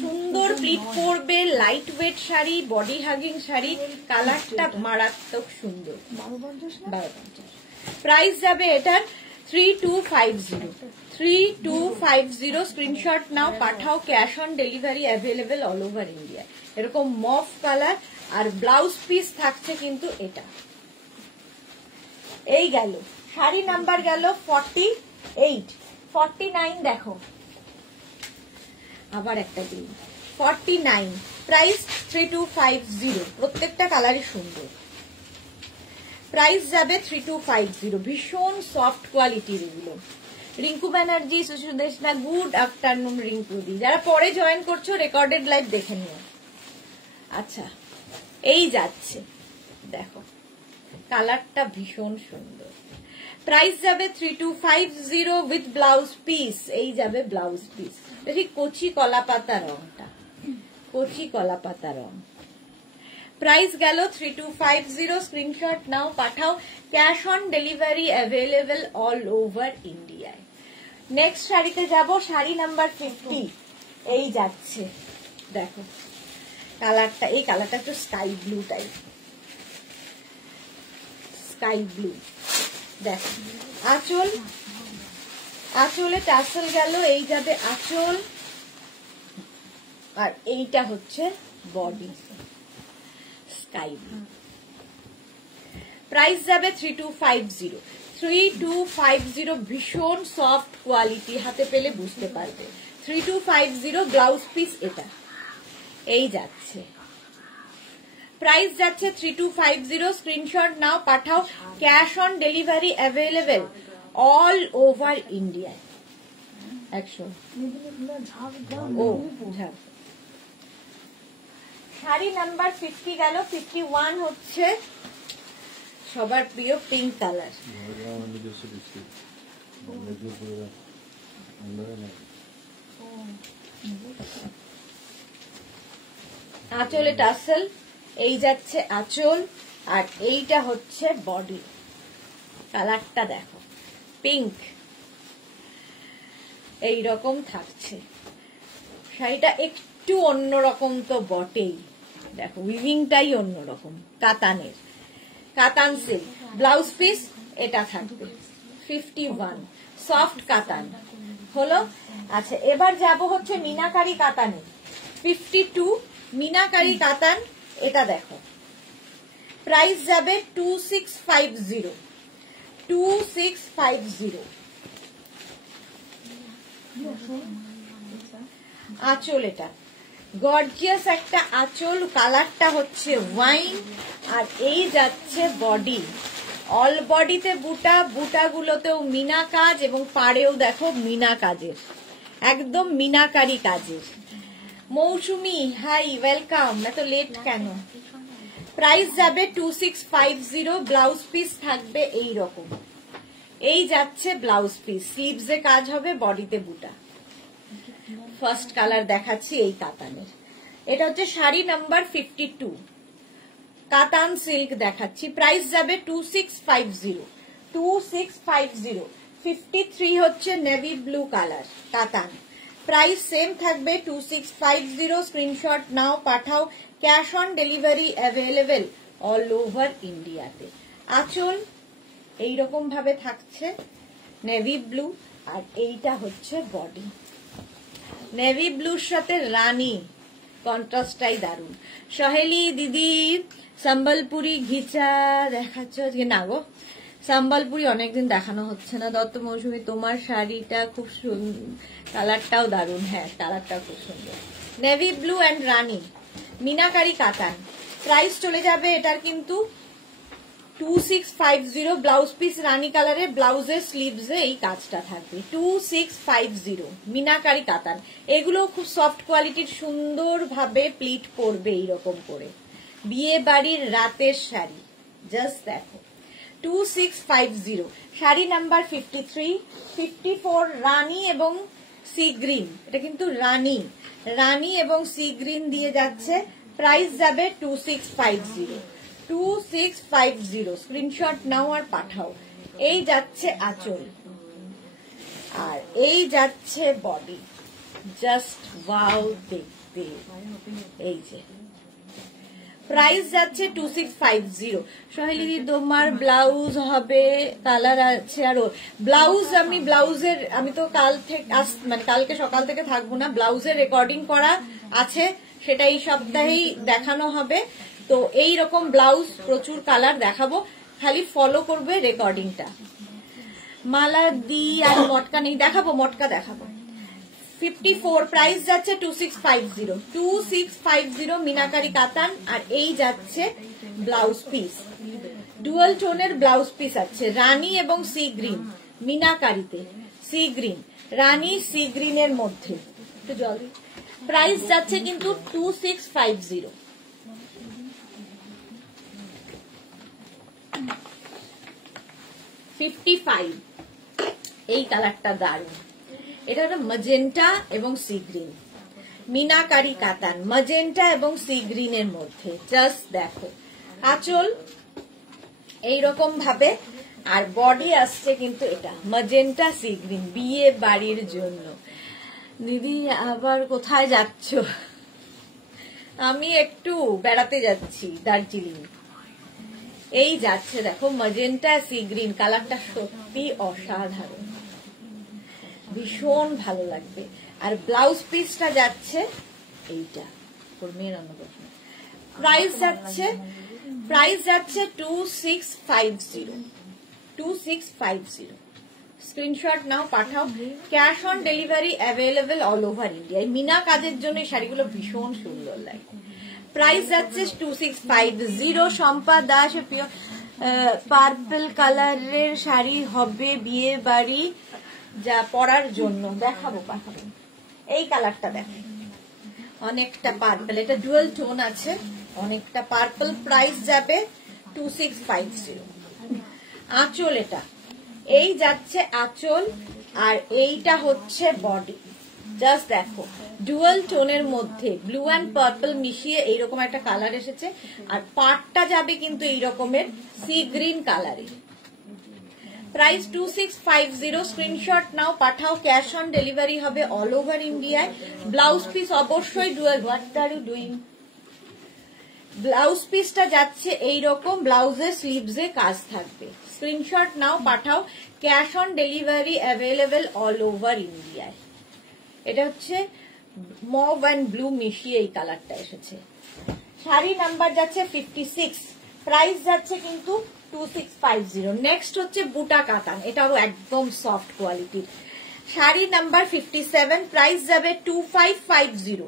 সুন্দর প্লিট পরবে light weight sari body hugging sari কালারটা মারাত্মক সুন্দর 1250 প্রাইস যাবে এটার 3250 স্ক্রিনশট নাও পাঠাও cash on delivery available all over India এরকম মভ কালার আর ব্লাউজ পিস থাকছে কিন্তু এটা এই গেল শাড়ি নাম্বার গেল 49 দেখো আবার একটা দিন 49 প্রাইস 3250, প্রত্যেকটা কালারই সুন্দর। প্রাইস যাবে 3250, ভীষণ সফট কোয়ালিটির এগুলো। রিঙ্কু ব্যানার্জি, সুদেশনা, গুড আফটারনুন রিঙ্কু দি। যারা পরে জয়েন করছো রেকর্ডেড লাইভ দেখে নিও। আচ্ছা, এই যাচ্ছে, দেখো কালারটা ভীষণ সুন্দর। প্রাইস যাবে 3250 উইথ ব্লাউজ পিস। এই যাবে ব্লাউজ পিস, ঠিক কচি কলা পাতা রংটা, কচি কলা পাতা রং। প্রাইস গেল 3250, স্ক্রিনশট নাও, পাঠাও। Cash on delivery available all over ইন্ডিয়ায়। নেক্সট শাড়িতে যাব, শাড়ি নাম্বার 50। এই যাচ্ছে, দেখো কালারটা, এই কালারটা একটু sky blue type, sky blue. দেখো আঁচল, আঁচলে টাসেল গেল, এই যাবে আঁচল, আর এইটা হচ্ছে বডি, স্কাই ব্লু। প্রাইস যাবে 3250, 3250, ভীষণ সফট কোয়ালিটি, হাতে পেলে বুঝতে পারবে। 3250, ব্লাউজ পিস এটা। এই যাচ্ছে, প্রাইস যাচ্ছে 3250, স্ক্রিনশট নাও, পাঠাও। Cash on delivery available all over ইন্ডিয়ায়। 100 ও ঝাড়। শাড়ি নাম্বার 50 গেল। 51 হচ্ছে সবার প্রিয় পিঙ্ক কালার। আঁচলে টাসেল, এই যাচ্ছে আঁচল, আর এইটা হচ্ছে বডি। কালারটা দেখো, পিঙ্ক, এইরকম থাকছে। শাড়িটা একটু অন্যরকম তো বটেই, দেখো উইভিংটাই অন্যরকম, কাতানের, কাতান সিল্ক। ব্লাউজ পিস এটা থাকবে। 51 সফট কাতান হলো। আচ্ছা, এবার যাব হচ্ছে মিনাকারি কাতানে। 52 মিনাকারি কাতান, এটা দেখো। প্রাইস যাবে 2650, 2650। আঁচল, এটা গর্জিয়াস একটা আঁচল, কালারটা হচ্ছে ওয়াইন, আর এই যাচ্ছে বডি। অল বডিতে বুটা, বুটাগুলোতেও মিনা কাজ, এবং পাড়েও দেখো মিনা কাজের, একদম মিনাকারি কাজের। মৌসুমি, হাই, ওয়েলকাম। এত লেট কেন? প্রাইস যাবে 2650, ব্লাউজ পিস থাকবে এই রকম। এই যাচ্ছে ব্লাউজ পিস, স্লিভসে কাজ হবে, বডিতে বুটা। ফার্স্ট কালার দেখাচ্ছি এই কাতানের, এটা হচ্ছে শাড়ি নাম্বার 52, কাতান সিল্ক দেখাচ্ছি। প্রাইস যাবে 2650, 2650। 53 হচ্ছে নেভি ব্লু কালার, কাতান। প্রাইস সেম থাকবে 2650, স্ক্রিনশট নাও, পাঠাও। Cash on delivery available all over ইন্ডিয়াতে। আঁচল এইরকম ভাবে থাকছে, নেভি ব্লু, আর এইটা হচ্ছে বডি। নেভি ব্লুর সাথে রানী, কন্ট্রাস্টটাই দারুন। সহেলি দিদি, সম্বলপুরি ঘিচা দেখাচ্ছ আজকে? না গো, সম্বলপুরি অনেকদিন দেখানো হচ্ছে না। দত্ত মৌসুমী, তোমার শাড়িটা খুব সুন্দর, কালারটাও দারুন। হ্যাঁ, কালারটাও খুব সুন্দর। নেভি ব্লু অ্যান্ড রানী, মিনাকারি কাতান। প্রাইস চলে যাবে এটার কিন্তু 2650, ব্লাউজ পিস রানী কালারের, ব্লাউজের স্লিভসে এই কাজটা থাকবে। 2650 মিনাকারি কাতান। এগুলো খুব সফট কোয়ালিটির, সুন্দর ভাবে প্লিট পরবে এইরকম করে। বিয়ে বাড়ির রাতের শাড়ি, জাস্ট দেখো। 2650, শাড়ি নাম্বার 53। 54 রানী এবং সি গ্রিন, এটা কিন্তু রানী, রানী এবং সি গ্রিন দিয়ে যাচ্ছে। প্রাইস যাবে 2650, 2650, স্ক্রিনশট নাও আর পাঠাও। এই যাচ্ছে আঁচল, আর এই যাচ্ছে বডি, জাস্ট ওয়াও দেখতে। এই যে প্রাইস যাচ্ছে 2650। সহেলি, তোমার ব্লাউজ হবে, কালার আছে আরো। ব্লাউজ আমি তো কাল থেকে মানে কালকে সকাল থেকে থাকবো না, ব্লাউজের রেকর্ডিং করা আছে, সেটা এই সপ্তাহেই দেখানো হবে। তো এই রকম ব্লাউজ প্রচুর কালার দেখাবো, খালি ফলো করবে রেকর্ডিংটা। মালা দি আর মটকা নেই, দেখাবো, মটকা দেখাবো। 54 প্রাইস যাচ্ছে 2650 2650 মিনাকারি কাতান। আর এই যাচ্ছে ব্লাউজ পিস, ডুয়াল টোনের ব্লাউজ পিস আছে, রানী এবং সি গ্রিন মিনাকারিতে, সি গ্রিন রানী সি গ্রিনের মধ্যে। একটু জলদি, প্রাইস যাচ্ছে কিন্তু 2650। 55 এই কালারটা দারুন, এটা হলো ম্যাজেন্টা এবং সি গ্রিন মিনাকারি কাতান, ম্যাজেন্টা এবং সি গ্রিনের মধ্যে। জাস্ট দেখো আঁচল এইরকম ভাবে, আর বডি আসছে কিন্তু এটা ম্যাজেন্টা সি গ্রিন, বিয়ে বাড়ির জন্য। দিদি আবার কোথায় যাচ্ছ? আমি একটু বেড়াতে যাচ্ছি দার্জিলিং। এই যাচ্ছে দেখো ম্যাজেন্টা সি গ্রিন কালারটা সত্যি অসাধারণ, ভীষণ ভালো লাগবে। আর ব্লাউজ পিসটা যাচ্ছে এইটা, মেয়ের অন্নপ্রাশন। প্রাইস যাচ্ছে 2650 2650। স্ক্রিনশট নাও, পাঠাও। Cash on delivery available all over India. Mina কাজের জন্য এই শাড়িগুলো ভীষণ সুন্দর লাগে। প্রাইস যাচ্ছে 2650। শম্পা দাস পার্পল কালারের শাড়ি হবে বিয়ে বাড়ি যা পরার জন্য, দেখাবো পাঠাবো। এই কালারটা দেখো, অনেকটা পার্পল, এটা ডুয়াল টোন আছে, অনেকটা পার্পল। প্রাইস যাবে 2650। আঁচল এটা, এই যাচ্ছে আঁচল, আর এইটা হচ্ছে বডি। জাস্ট দেখো ডুয়াল টোনের মধ্যে ব্লু অ্যান্ড পার্পল মিশিয়ে এইরকম একটা কালার এসেছে, আর পাটটা যাবে কিন্তু এই রকমের সি গ্রিন কালারে। প্রাইস 2650। স্ক্রিনশট নাও, পাঠাও। ক্যাশ অন ডেলিভারি হবে অল ওভার ইন্ডিয়ায়। ব্লাউজ পিস অবশ্যই dual. What are you doing? Blouse পিসটা যাচ্ছে এইরকম, ব্লাউজের স্লিভসে কাজ থাকবে। স্ক্রিনশট নাও, পাঠাও। Cash on delivery available all over ইন্ডিয়ায়। এটা হচ্ছে মভ অ্যান্ড ব্লু মিশিয়ে এই কালারটা এসেছে। শাড়ি নাম্বার যাচ্ছে 56, প্রাইস যাচ্ছে কিন্তু 2650। নেক্সট হচ্ছে বুটা কাতান, এটাও একদম সফট কোয়ালিটির। শাড়ি নাম্বার 57, প্রাইস যাবে 2550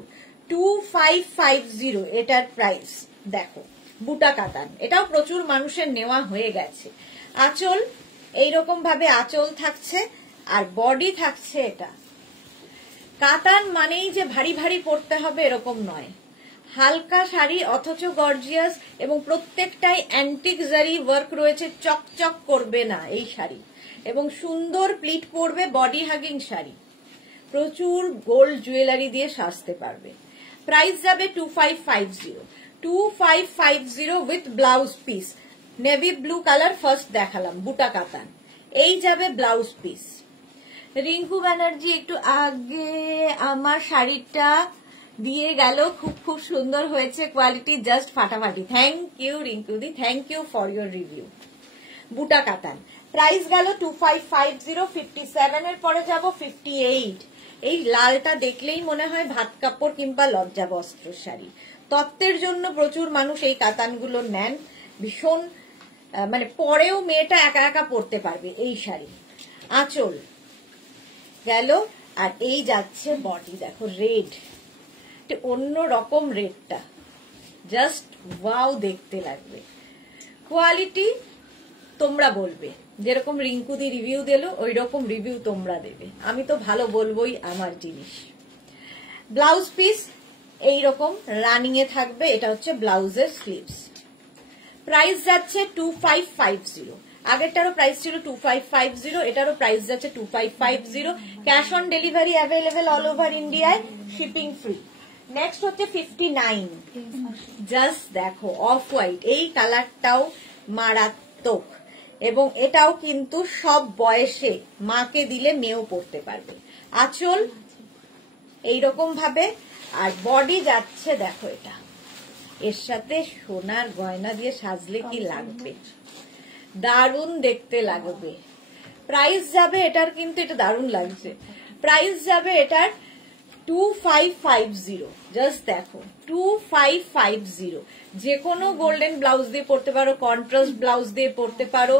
2550 এটার প্রাইস। দেখো বুটা কাতান, এটাও প্রচুর মানুষের নেওয়া হয়ে গেছে। আঁচল এইরকম ভাবে আঁচল থাকছে, আর বডি থাকছে এটা। কাতান মানেই যে ভারী ভারী পরতে হবে এরকম নয়, হালকা শাড়ি অথচ গর্জিয়াস, এবং প্রত্যেকটাই অ্যান্টিক জারি ওয়ার্ক রয়েছে, চকচক করবে না এই শাড়ি, এবং সুন্দর প্লিট পরবে, বডি হাগিং শাড়ি, প্রচুর গোল্ড জুয়েলারি দিয়ে সাজতে পারবে। প্রাইস যাবে 2550 2550 with blouse piece. Navy blue colour first দেখালাম, বুটা কাতান। এই যাবে ব্লাউজ পিস। রিঙ্কু ব্যানার্জি একটু আগে আমার শাড়িটা দিয়ে গেল, খুব খুব সুন্দর হয়েছে, কোয়ালিটি জাস্ট ফাটাফাটি। Thank you Rinku di, thank you for your review. বুটা কাতান প্রাইস গেল 2550। 57 এর পরে যাব 58। এই লালটা দেখলেই মনে হয় ভাত কাপড় কিংবা লজ্জা বস্ত্র শাড়ি। তত্ত্বের জন্য প্রচুর মানুষ এই কাতানগুলো নেন, ভীষণ মানে পরেও মেয়েটা একা একা পরতে পারবে এই শাড়ি। আঁচল গেল, আর এই যাচ্ছে বডি। দেখো রেড, অন্য রকম রেডটা, জাস্ট ওয়াও দেখতে লাগবে। কোয়ালিটি তোমরা বলবে, যেরকম রিঙ্কুদি রিভিউ দিল ওই রকম রিভিউ তোমরা দেবে, আমি তো ভালো বলবোই আমার জিনিস। ব্লাউজ পিস এইরকম রানিং এ থাকবে, এটা হচ্ছে ব্লাউজের স্লিভস। প্রাইস যাচ্ছে 2550। আগেরটারও প্রাইস ছিল 2550, এটারও প্রাইস যাচ্ছে 2550। Cash on delivery available all over ইন্ডিয়ায়, শিপিং ফ্রি। নেক্সট হচ্ছে 59। জাস্ট দেখো অফ হোয়াইট, এই কালারটাও মারাত্মক, এবং এটাও কিন্তু সব বয়সে মাকে দিলে মেয়েও পরতে পারবে। আঁচল এইরকম ভাবে, আর বডি যাচ্ছে দেখো এটা, এর সাথে সোনার গয়না দিয়ে সাজলে কি লাগবে, দারুণ দেখতে লাগবে। প্রাইস যাবে এটার, কিন্তু এটা দারুণ লাগছে, প্রাইস যাবে এটার 2550। জাস্ট দেখো 2550। যে কোনো গোল্ডেন ব্লাউজ দিয়ে পরতে পারো, কন্ট্রাস্ট ব্লাউজ দিয়ে পরতে পারো,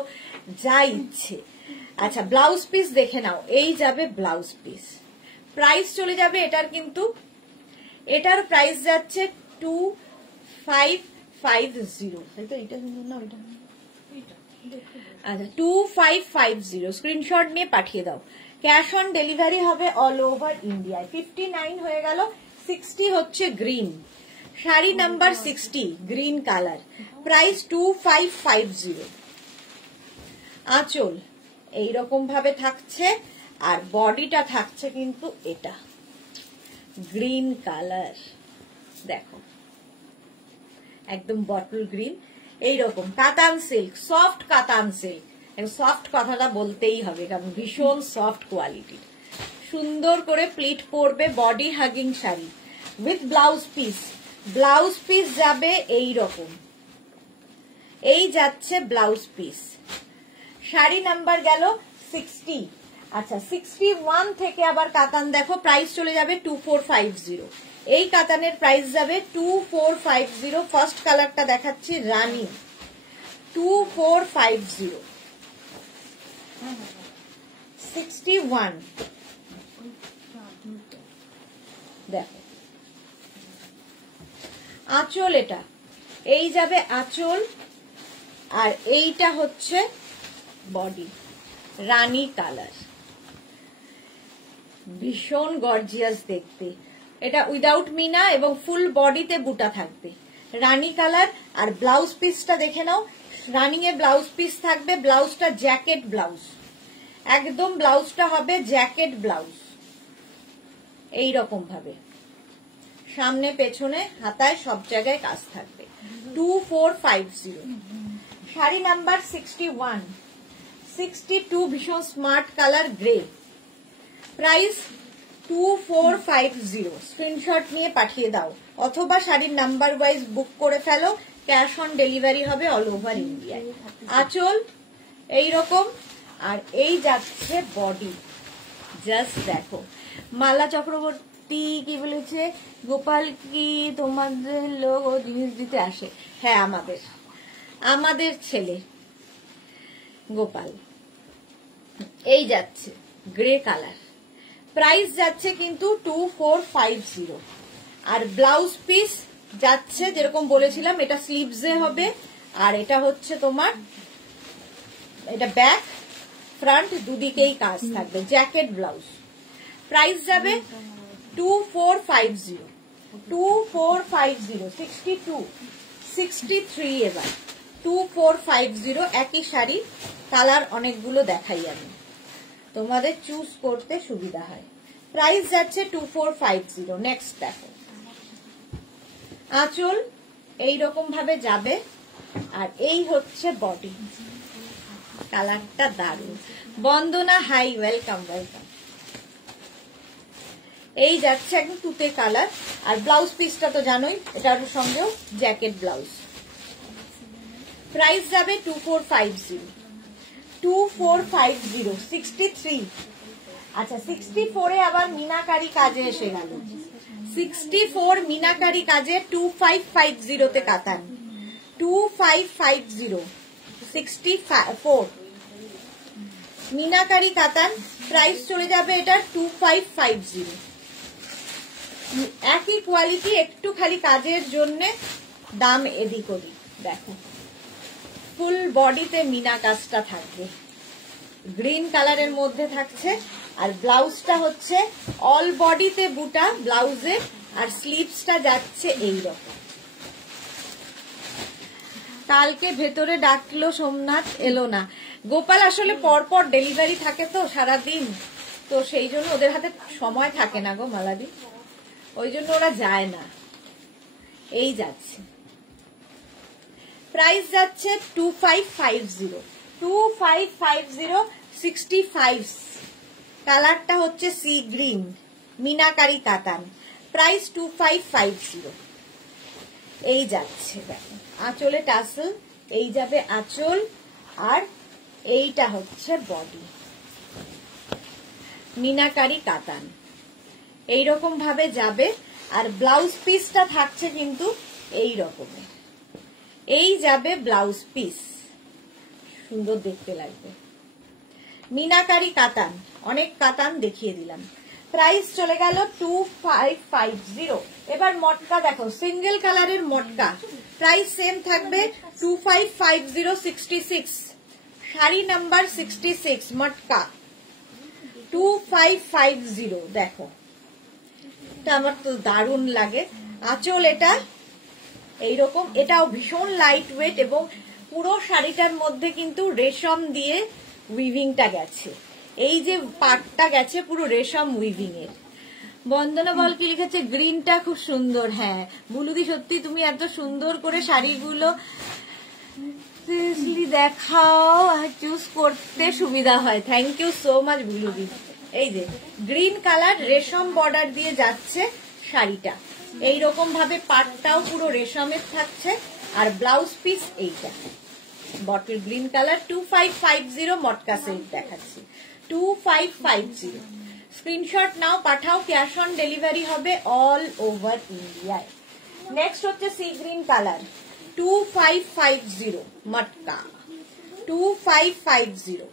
যা ইচ্ছে। আচ্ছা ব্লাউজ পিস দেখে নাও, এই যাবে ব্লাউজ পিস। প্রাইস চলে যাবে এটার, কিন্তু এটার প্রাইস যাচ্ছে 2550। তাই তো, এটা সুন্দর না ওইটা? আচ্ছা 2550। স্ক্রিনশট নিয়ে পাঠিয়ে দাও। ক্যাশ অন ডেলিভারি হবে অল ওভার ইন্ডিয়ায়। 59 হয়ে গেল। 60 হচ্ছে green, sari number 60, green colour, price 2550। আঁচল এইরকম ভাবে থাকছে, আর বডিটা থাকছে কিন্তু এটা গ্রিন কালার, দেখো একদম বটল গ্রিন। এইরকম কাতান সিল্ক, সফট কাতান সিল্ক। সফট কথাটা বলতেই হবে কারণ ভীষণ সফট কোয়ালিটির। সুন্দর করে প্লিট পরবে, body hugging sari with blouse piece. Blouse piece যাবে এই রকম, এই যাচ্ছে ব্লাউজ পিস। শাড়ি নাম্বার গেল 60। আচ্ছা 61 থেকে আবার কাতান দেখো, প্রাইস চলে যাবে 2450। এই কাতানের প্রাইস যাবে 2450। ফার্স্ট কালারটা দেখাচ্ছি রানী, 2450। 61 দেখো। আঁচল এটা, এই যাবে আঁচল, আর এইটা হচ্ছে বডি, রানী কালার, ভীষণ গর্জিয়াস দেখতে। এটা উইদাউট মিনা এবং ফুল বডিতে বুটা থাকবে, রানী কালার। আর ব্লাউজ পিসটা দেখে নাও, রানিং এ ব্লাউজ পিস থাকবে। ব্লাউজটা জ্যাকেট ব্লাউজ, একদম ব্লাউজটা হবে জ্যাকেট ব্লাউজ এই রকম ভাবে, সামনে পেছনে হাতায় সব জায়গায় কাজ থাকবে। 2450। শাড়ি নাম্বার 61, 62 ভীষণ smart colour grey, price 2450। Screenshot নিয়ে পাঠিয়ে দাও অথবা শাড়ির নাম্বার ওয়াইজ বুক করে ফেলো। ক্যাশ অন ডেলিভারি হবে অল ওভার ইন্ডিয়ায়। আঁচল এইরকম, আর এই যাচ্ছে বডি। জাস্ট দেখো, মালা চক্রবর্তী কি বলেছে, গোপাল কি তোমাদের লোক ও জিনিস দিতে আসে? হ্যাঁ, আমাদের ছেলে গোপাল। এই যাচ্ছে গ্রে কালার, প্রাইস যাচ্ছে কিন্তু 2450। আর ব্লাউজ পিস যাচ্ছে যেরকম বলেছিলাম, এটা স্লিভসে হবে, আর এটা হচ্ছে তোমার, এটা ব্যাক ফ্রন্ট দুদিকেই কাজ থাকবে, জ্যাকেট ব্লাউজ। প্রাইস যাবে 2450। 2450। 62, 63 এবার 2450। একই শাড়ি, কালার অনেকগুলো দেখাই আমি, তোমাদের চুজ করতে সুবিধা হয়। প্রাইস যাচ্ছে 2450। নেক্সট দেখো, আঁচল এইরকম ভাবে যাবে, আর এই হচ্ছে বডি। কালারটা দারুণ। বন্দনা হাই, ওয়েলকাম ওয়েলকাম। এই যাচ্ছে একদম তুতে কালার, আর ব্লাউজ পিসটা তো জানোই, এটার সঙ্গেও জ্যাকেট ব্লাউজ। প্রাইস যাবে 2450। 2450। 63। আচ্ছা 64 এ আবার মিনাকারি কাজে এসে গেল। 64 মিনাকারি কাজে 2550 তে কাতান, 2550। 64 মিনাকারি কাতান, প্রাইস চলে যাবে এটার 2550। একই কোয়ালিটি, একটু খালি কাজের জন্য দাম এদিক ওদিক। দেখো ফুল বডিতে মিনা কাজটা থাকবে, গ্রিন কালারের মধ্যে থাকছে, আর ব্লাউজটা হচ্ছে অল বডিতে বুটা ব্লাউজে, আর স্লিভসটা যাচ্ছে এইরকম। কালকে ভেতরে ডাকলো সোমনাথ, এলো না। গোপাল আসলে পরপর ডেলিভারি থাকে তো সারাদিন, তো সেই জন্য ওদের হাতে সময় থাকে না গো মালাদি, ওই জন্য ওরা যায় না। এই যাচ্ছে, প্রাইস যাচ্ছে 2550। 2550। 65। কালারটা হচ্ছে সি গ্রিন, মিনাকারি কাতান, প্রাইস 2550। এই যাচ্ছে দেখো, আঁচলে টাসেল, এই যাবে আঁচল, আর এইটা হচ্ছে বডি, মিনাকারি কাতান এইরকম ভাবে যাবে। আর ব্লাউজ পিসটা থাকছে কিন্তু এই রকমের, এই যাবে ব্লাউজ পিস, সুন্দর দেখতে লাগবে। মিনাকারি কাতান, অনেক কাতান দেখিয়ে দিলাম। প্রাইস চলে গেল 2550। এবার মটকা দেখো, সিঙ্গেল কালারের মটকা, প্রাইস সেম থাকবে 2550। 66 শাড়ি নাম্বার 66 মটকা 2550। দেখো এটা আমার তো দারুণ লাগে। আঁচল এটা এইরকম, এটাও ভীষণ লাইট ওয়েট এবং পুরো শাড়িটার মধ্যে কিন্তু রেশম দিয়ে উইভিংটা গেছে। এই যে পাটটা গেছে পুরো রেশম উইভিং এর। বন্দনা বল কি লিখেছে, গ্রিনটা খুব সুন্দর। হ্যাঁ বুলুদি, সত্যি তুমি এত সুন্দর করে শাড়িগুলো দেখাও, চুজ করতে সুবিধা হয়। থ্যাংক ইউ সো মাচ বুলুদি। এই যে গ্রিন কালার রেশম বর্ডার দিয়ে যাচ্ছে শাড়িটা, এইরকম ভাবে পাটটাও পুরো রেশমের থাকছে, আর ব্লাউজ পিস এইটা বটল গ্রিন কালার 2550 মটকা সিল্ক দেখাচ্ছি 2550। স্ক্রিনশট নাও, পাঠাও, ক্যাশ অন ডেলিভারি হবে অল ওভার ইন্ডিয়ায়। নেক্সট হচ্ছে সি গ্রিন কালার 2550 মটকা 2550।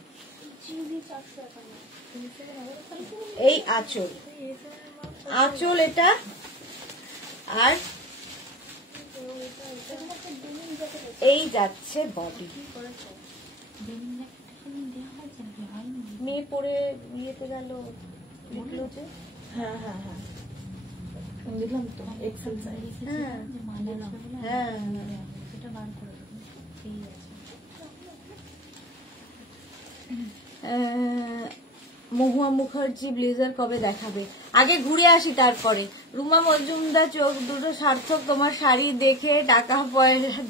এই আঁচল, আঁচল এটা, আর এই যাচ্ছে বডি। মেয়ে পরে বিয়েতে গেল, লিখলো যে হ্যাঁ হ্যাঁ হ্যাঁ দেখলাম তো, হ্যাঁ মহুয়া মুখার্জি ব্লেজার কবে দেখাবে? আগে ঘুরে আসি তারপরে। রুমা মজুমদার, চোখ দুটো সার্থক, তোমার শাড়ি দেখে টাকা পয়সা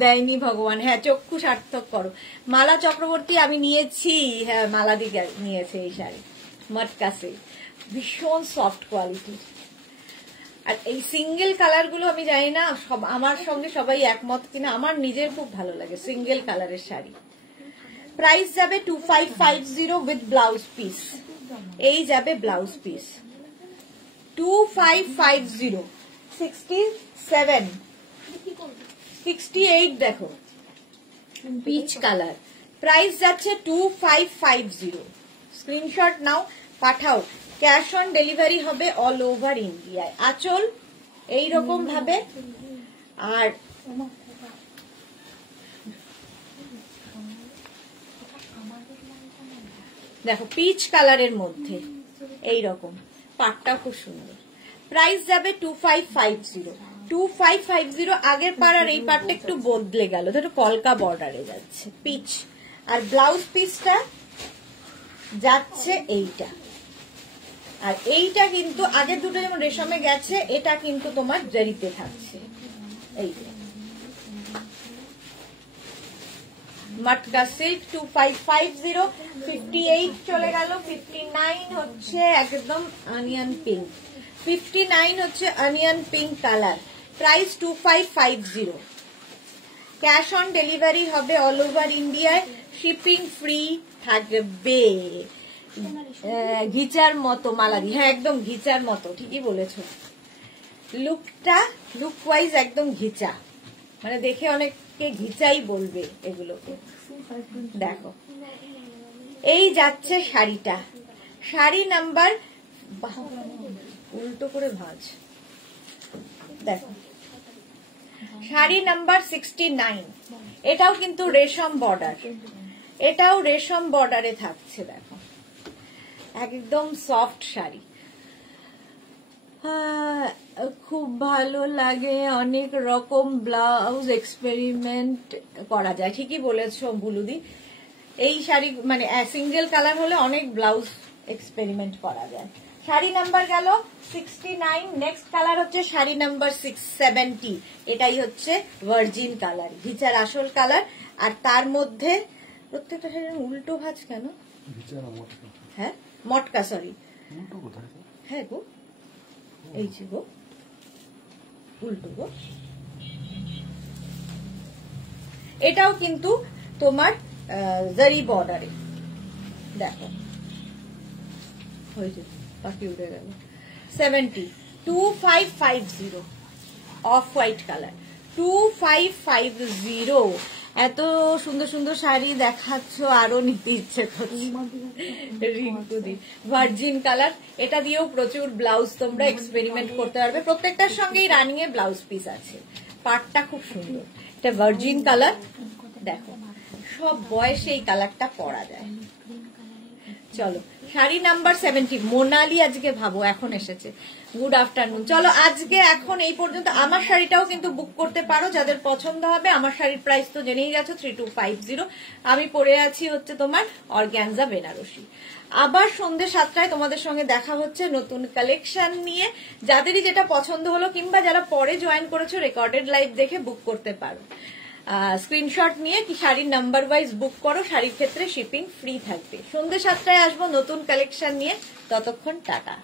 দেয়নি ভগবান। হ্যাঁ চক্ষু সার্থক করো। মালা চক্রবর্তী, আমি নিয়েছি, হ্যাঁ মালা দিকে নিয়েছে এই শাড়ি মটকাসে, ভীষণ সফট কোয়ালিটির। আর এই সিঙ্গেল কালার গুলো আমি জানি না আমার সঙ্গে সবাই একমত কিনা, আমার নিজের খুব ভালো লাগে সিঙ্গেল কালারের শাড়ি। প্রাইস যাবে 2550 উইথ ব্লাউজ পিস। এই যাবে ব্লাউজ পিস 2550। 67 68 দেখো পিচ কালার, প্রাইস যাচ্ছে 2550। স্ক্রিনশট নাও, পাঠাও, ক্যাশ অন ডেলিভারি হবে অল ওভার ইন্ডিয়ায়। আঁচল এইরকম ভাবে, আর দেখো পিচ কালারের মধ্যে এইরকম, পাটটা খুব সুন্দর। প্রাইস যাবে 2550। 2550। আগের পার আর এই পাটটা একটু বদলে গেল, ধরো কলকা বর্ডারে যাচ্ছে পিচ, আর ব্লাউজ পিসটা যাচ্ছে এইটা। আর এইটা কিন্তু আগের দুটো যেমন রেশমে গেছে, এটা কিন্তু তোমার জারিতে থাকছে। এই মটকা সিল্ক 2550। 58 চলে গেল। 59 হচ্ছে একদম অনিয়ন পিঙ্ক। 59 হচ্ছে onion pink colour, price 2550। Cash on delivery হবে অল ওভার ইন্ডিয়ায়, শিপিং ফ্রি থাকবে। ঘিচার মতো মালাদি, হ্যাঁ একদম ঘিচার মতো, ঠিকই বলেছ। লুকটা লুক ওয়াইজ একদম ঘিচা, মানে দেখে অনেকে ঘিচাই বলবে এগুলোকে। দেখো এই যাচ্ছে শাড়িটা, শাড়ি নাম্বার, উল্টো করে ভাঁজ, দেখো শাড়ি নাম্বার 69। এটাও কিন্তু রেশম বর্ডার, এটাও রেশম বর্ডারে থাকছে। দেখো একদম সফট শাড়ি, খুব ভালো লাগে, অনেক রকম ব্লাউজ এক্সপেরিমেন্ট করা যায়। ঠিকই বলেছো বুলুদি, এই শাড়ি মানে সিঙ্গেল কালার হলে অনেক ব্লাউজ এক্সপেরিমেন্ট করা যায়। শাড়ি নাম্বার গেল 69। নেক্সট কালার হচ্ছে শাড়ি নাম্বার 670। এটাই হচ্ছে ভার্জিন কালার, ঘিচার আসল কালার। আর তার মধ্যে প্রত্যেকটা শাড়ির উল্টো ভাঁজ কেন? হ্যাঁ মটকা, সরি, হ্যাঁ গো এই যে গো উল্টো গো। এটাও কিন্তু তোমার জারি বর্ডারে, দেখো হয়েছে, বাকি উঠে গেল। 70 2550 অফ হোয়াইট কালার 2550। এত সুন্দর সুন্দর শাড়ি দেখাচ্ছ, আরো নিতে ইচ্ছে করছে। রিঙ্কুদি ভার্জিন কালার, এটা দিয়েও প্রচুর ব্লাউজ তোমরা এক্সপেরিমেন্ট করতে পারবে। প্রত্যেকটার সঙ্গেই রানিং এ ব্লাউজ পিস আছে, পাটটা খুব সুন্দর। এটা ভার্জিন কালার, দেখো সব বয়সে এই কালারটা পরা যায়। চলো শাড়ি নাম্বার 70, মোনালি আজকে ভাবো এখন এসেছে। Good afternoon. চলো আজকে এখন এই পর্যন্ত। আমার শাড়িটাও কিন্তু বুক করতে পারো যাদের পছন্দ হবে। আমার শাড়ির প্রাইস তো জেনেই গেছো 3250। আমি পরে আছি হচ্ছে তোমার অর্গ্যানজা বেনারসি। আবার সন্ধ্যে 7টায় তোমাদের সঙ্গে দেখা হচ্ছে নতুন কালেকশন নিয়ে। যাদেরই যেটা পছন্দ হলো কিংবা যারা পরে জয়েন করেছো রেকর্ডেড লাইভ দেখে বুক করতে পারো। স্ক্রিনশট নিয়ে কি শাড়ির নাম্বার ওয়াইজ বুক করো, শাড়ির ক্ষেত্রে শিপিং ফ্রি থাকবে। সন্ধ্যে 7টায় আসবো নতুন কালেকশন নিয়ে, ততক্ষণ টাটা।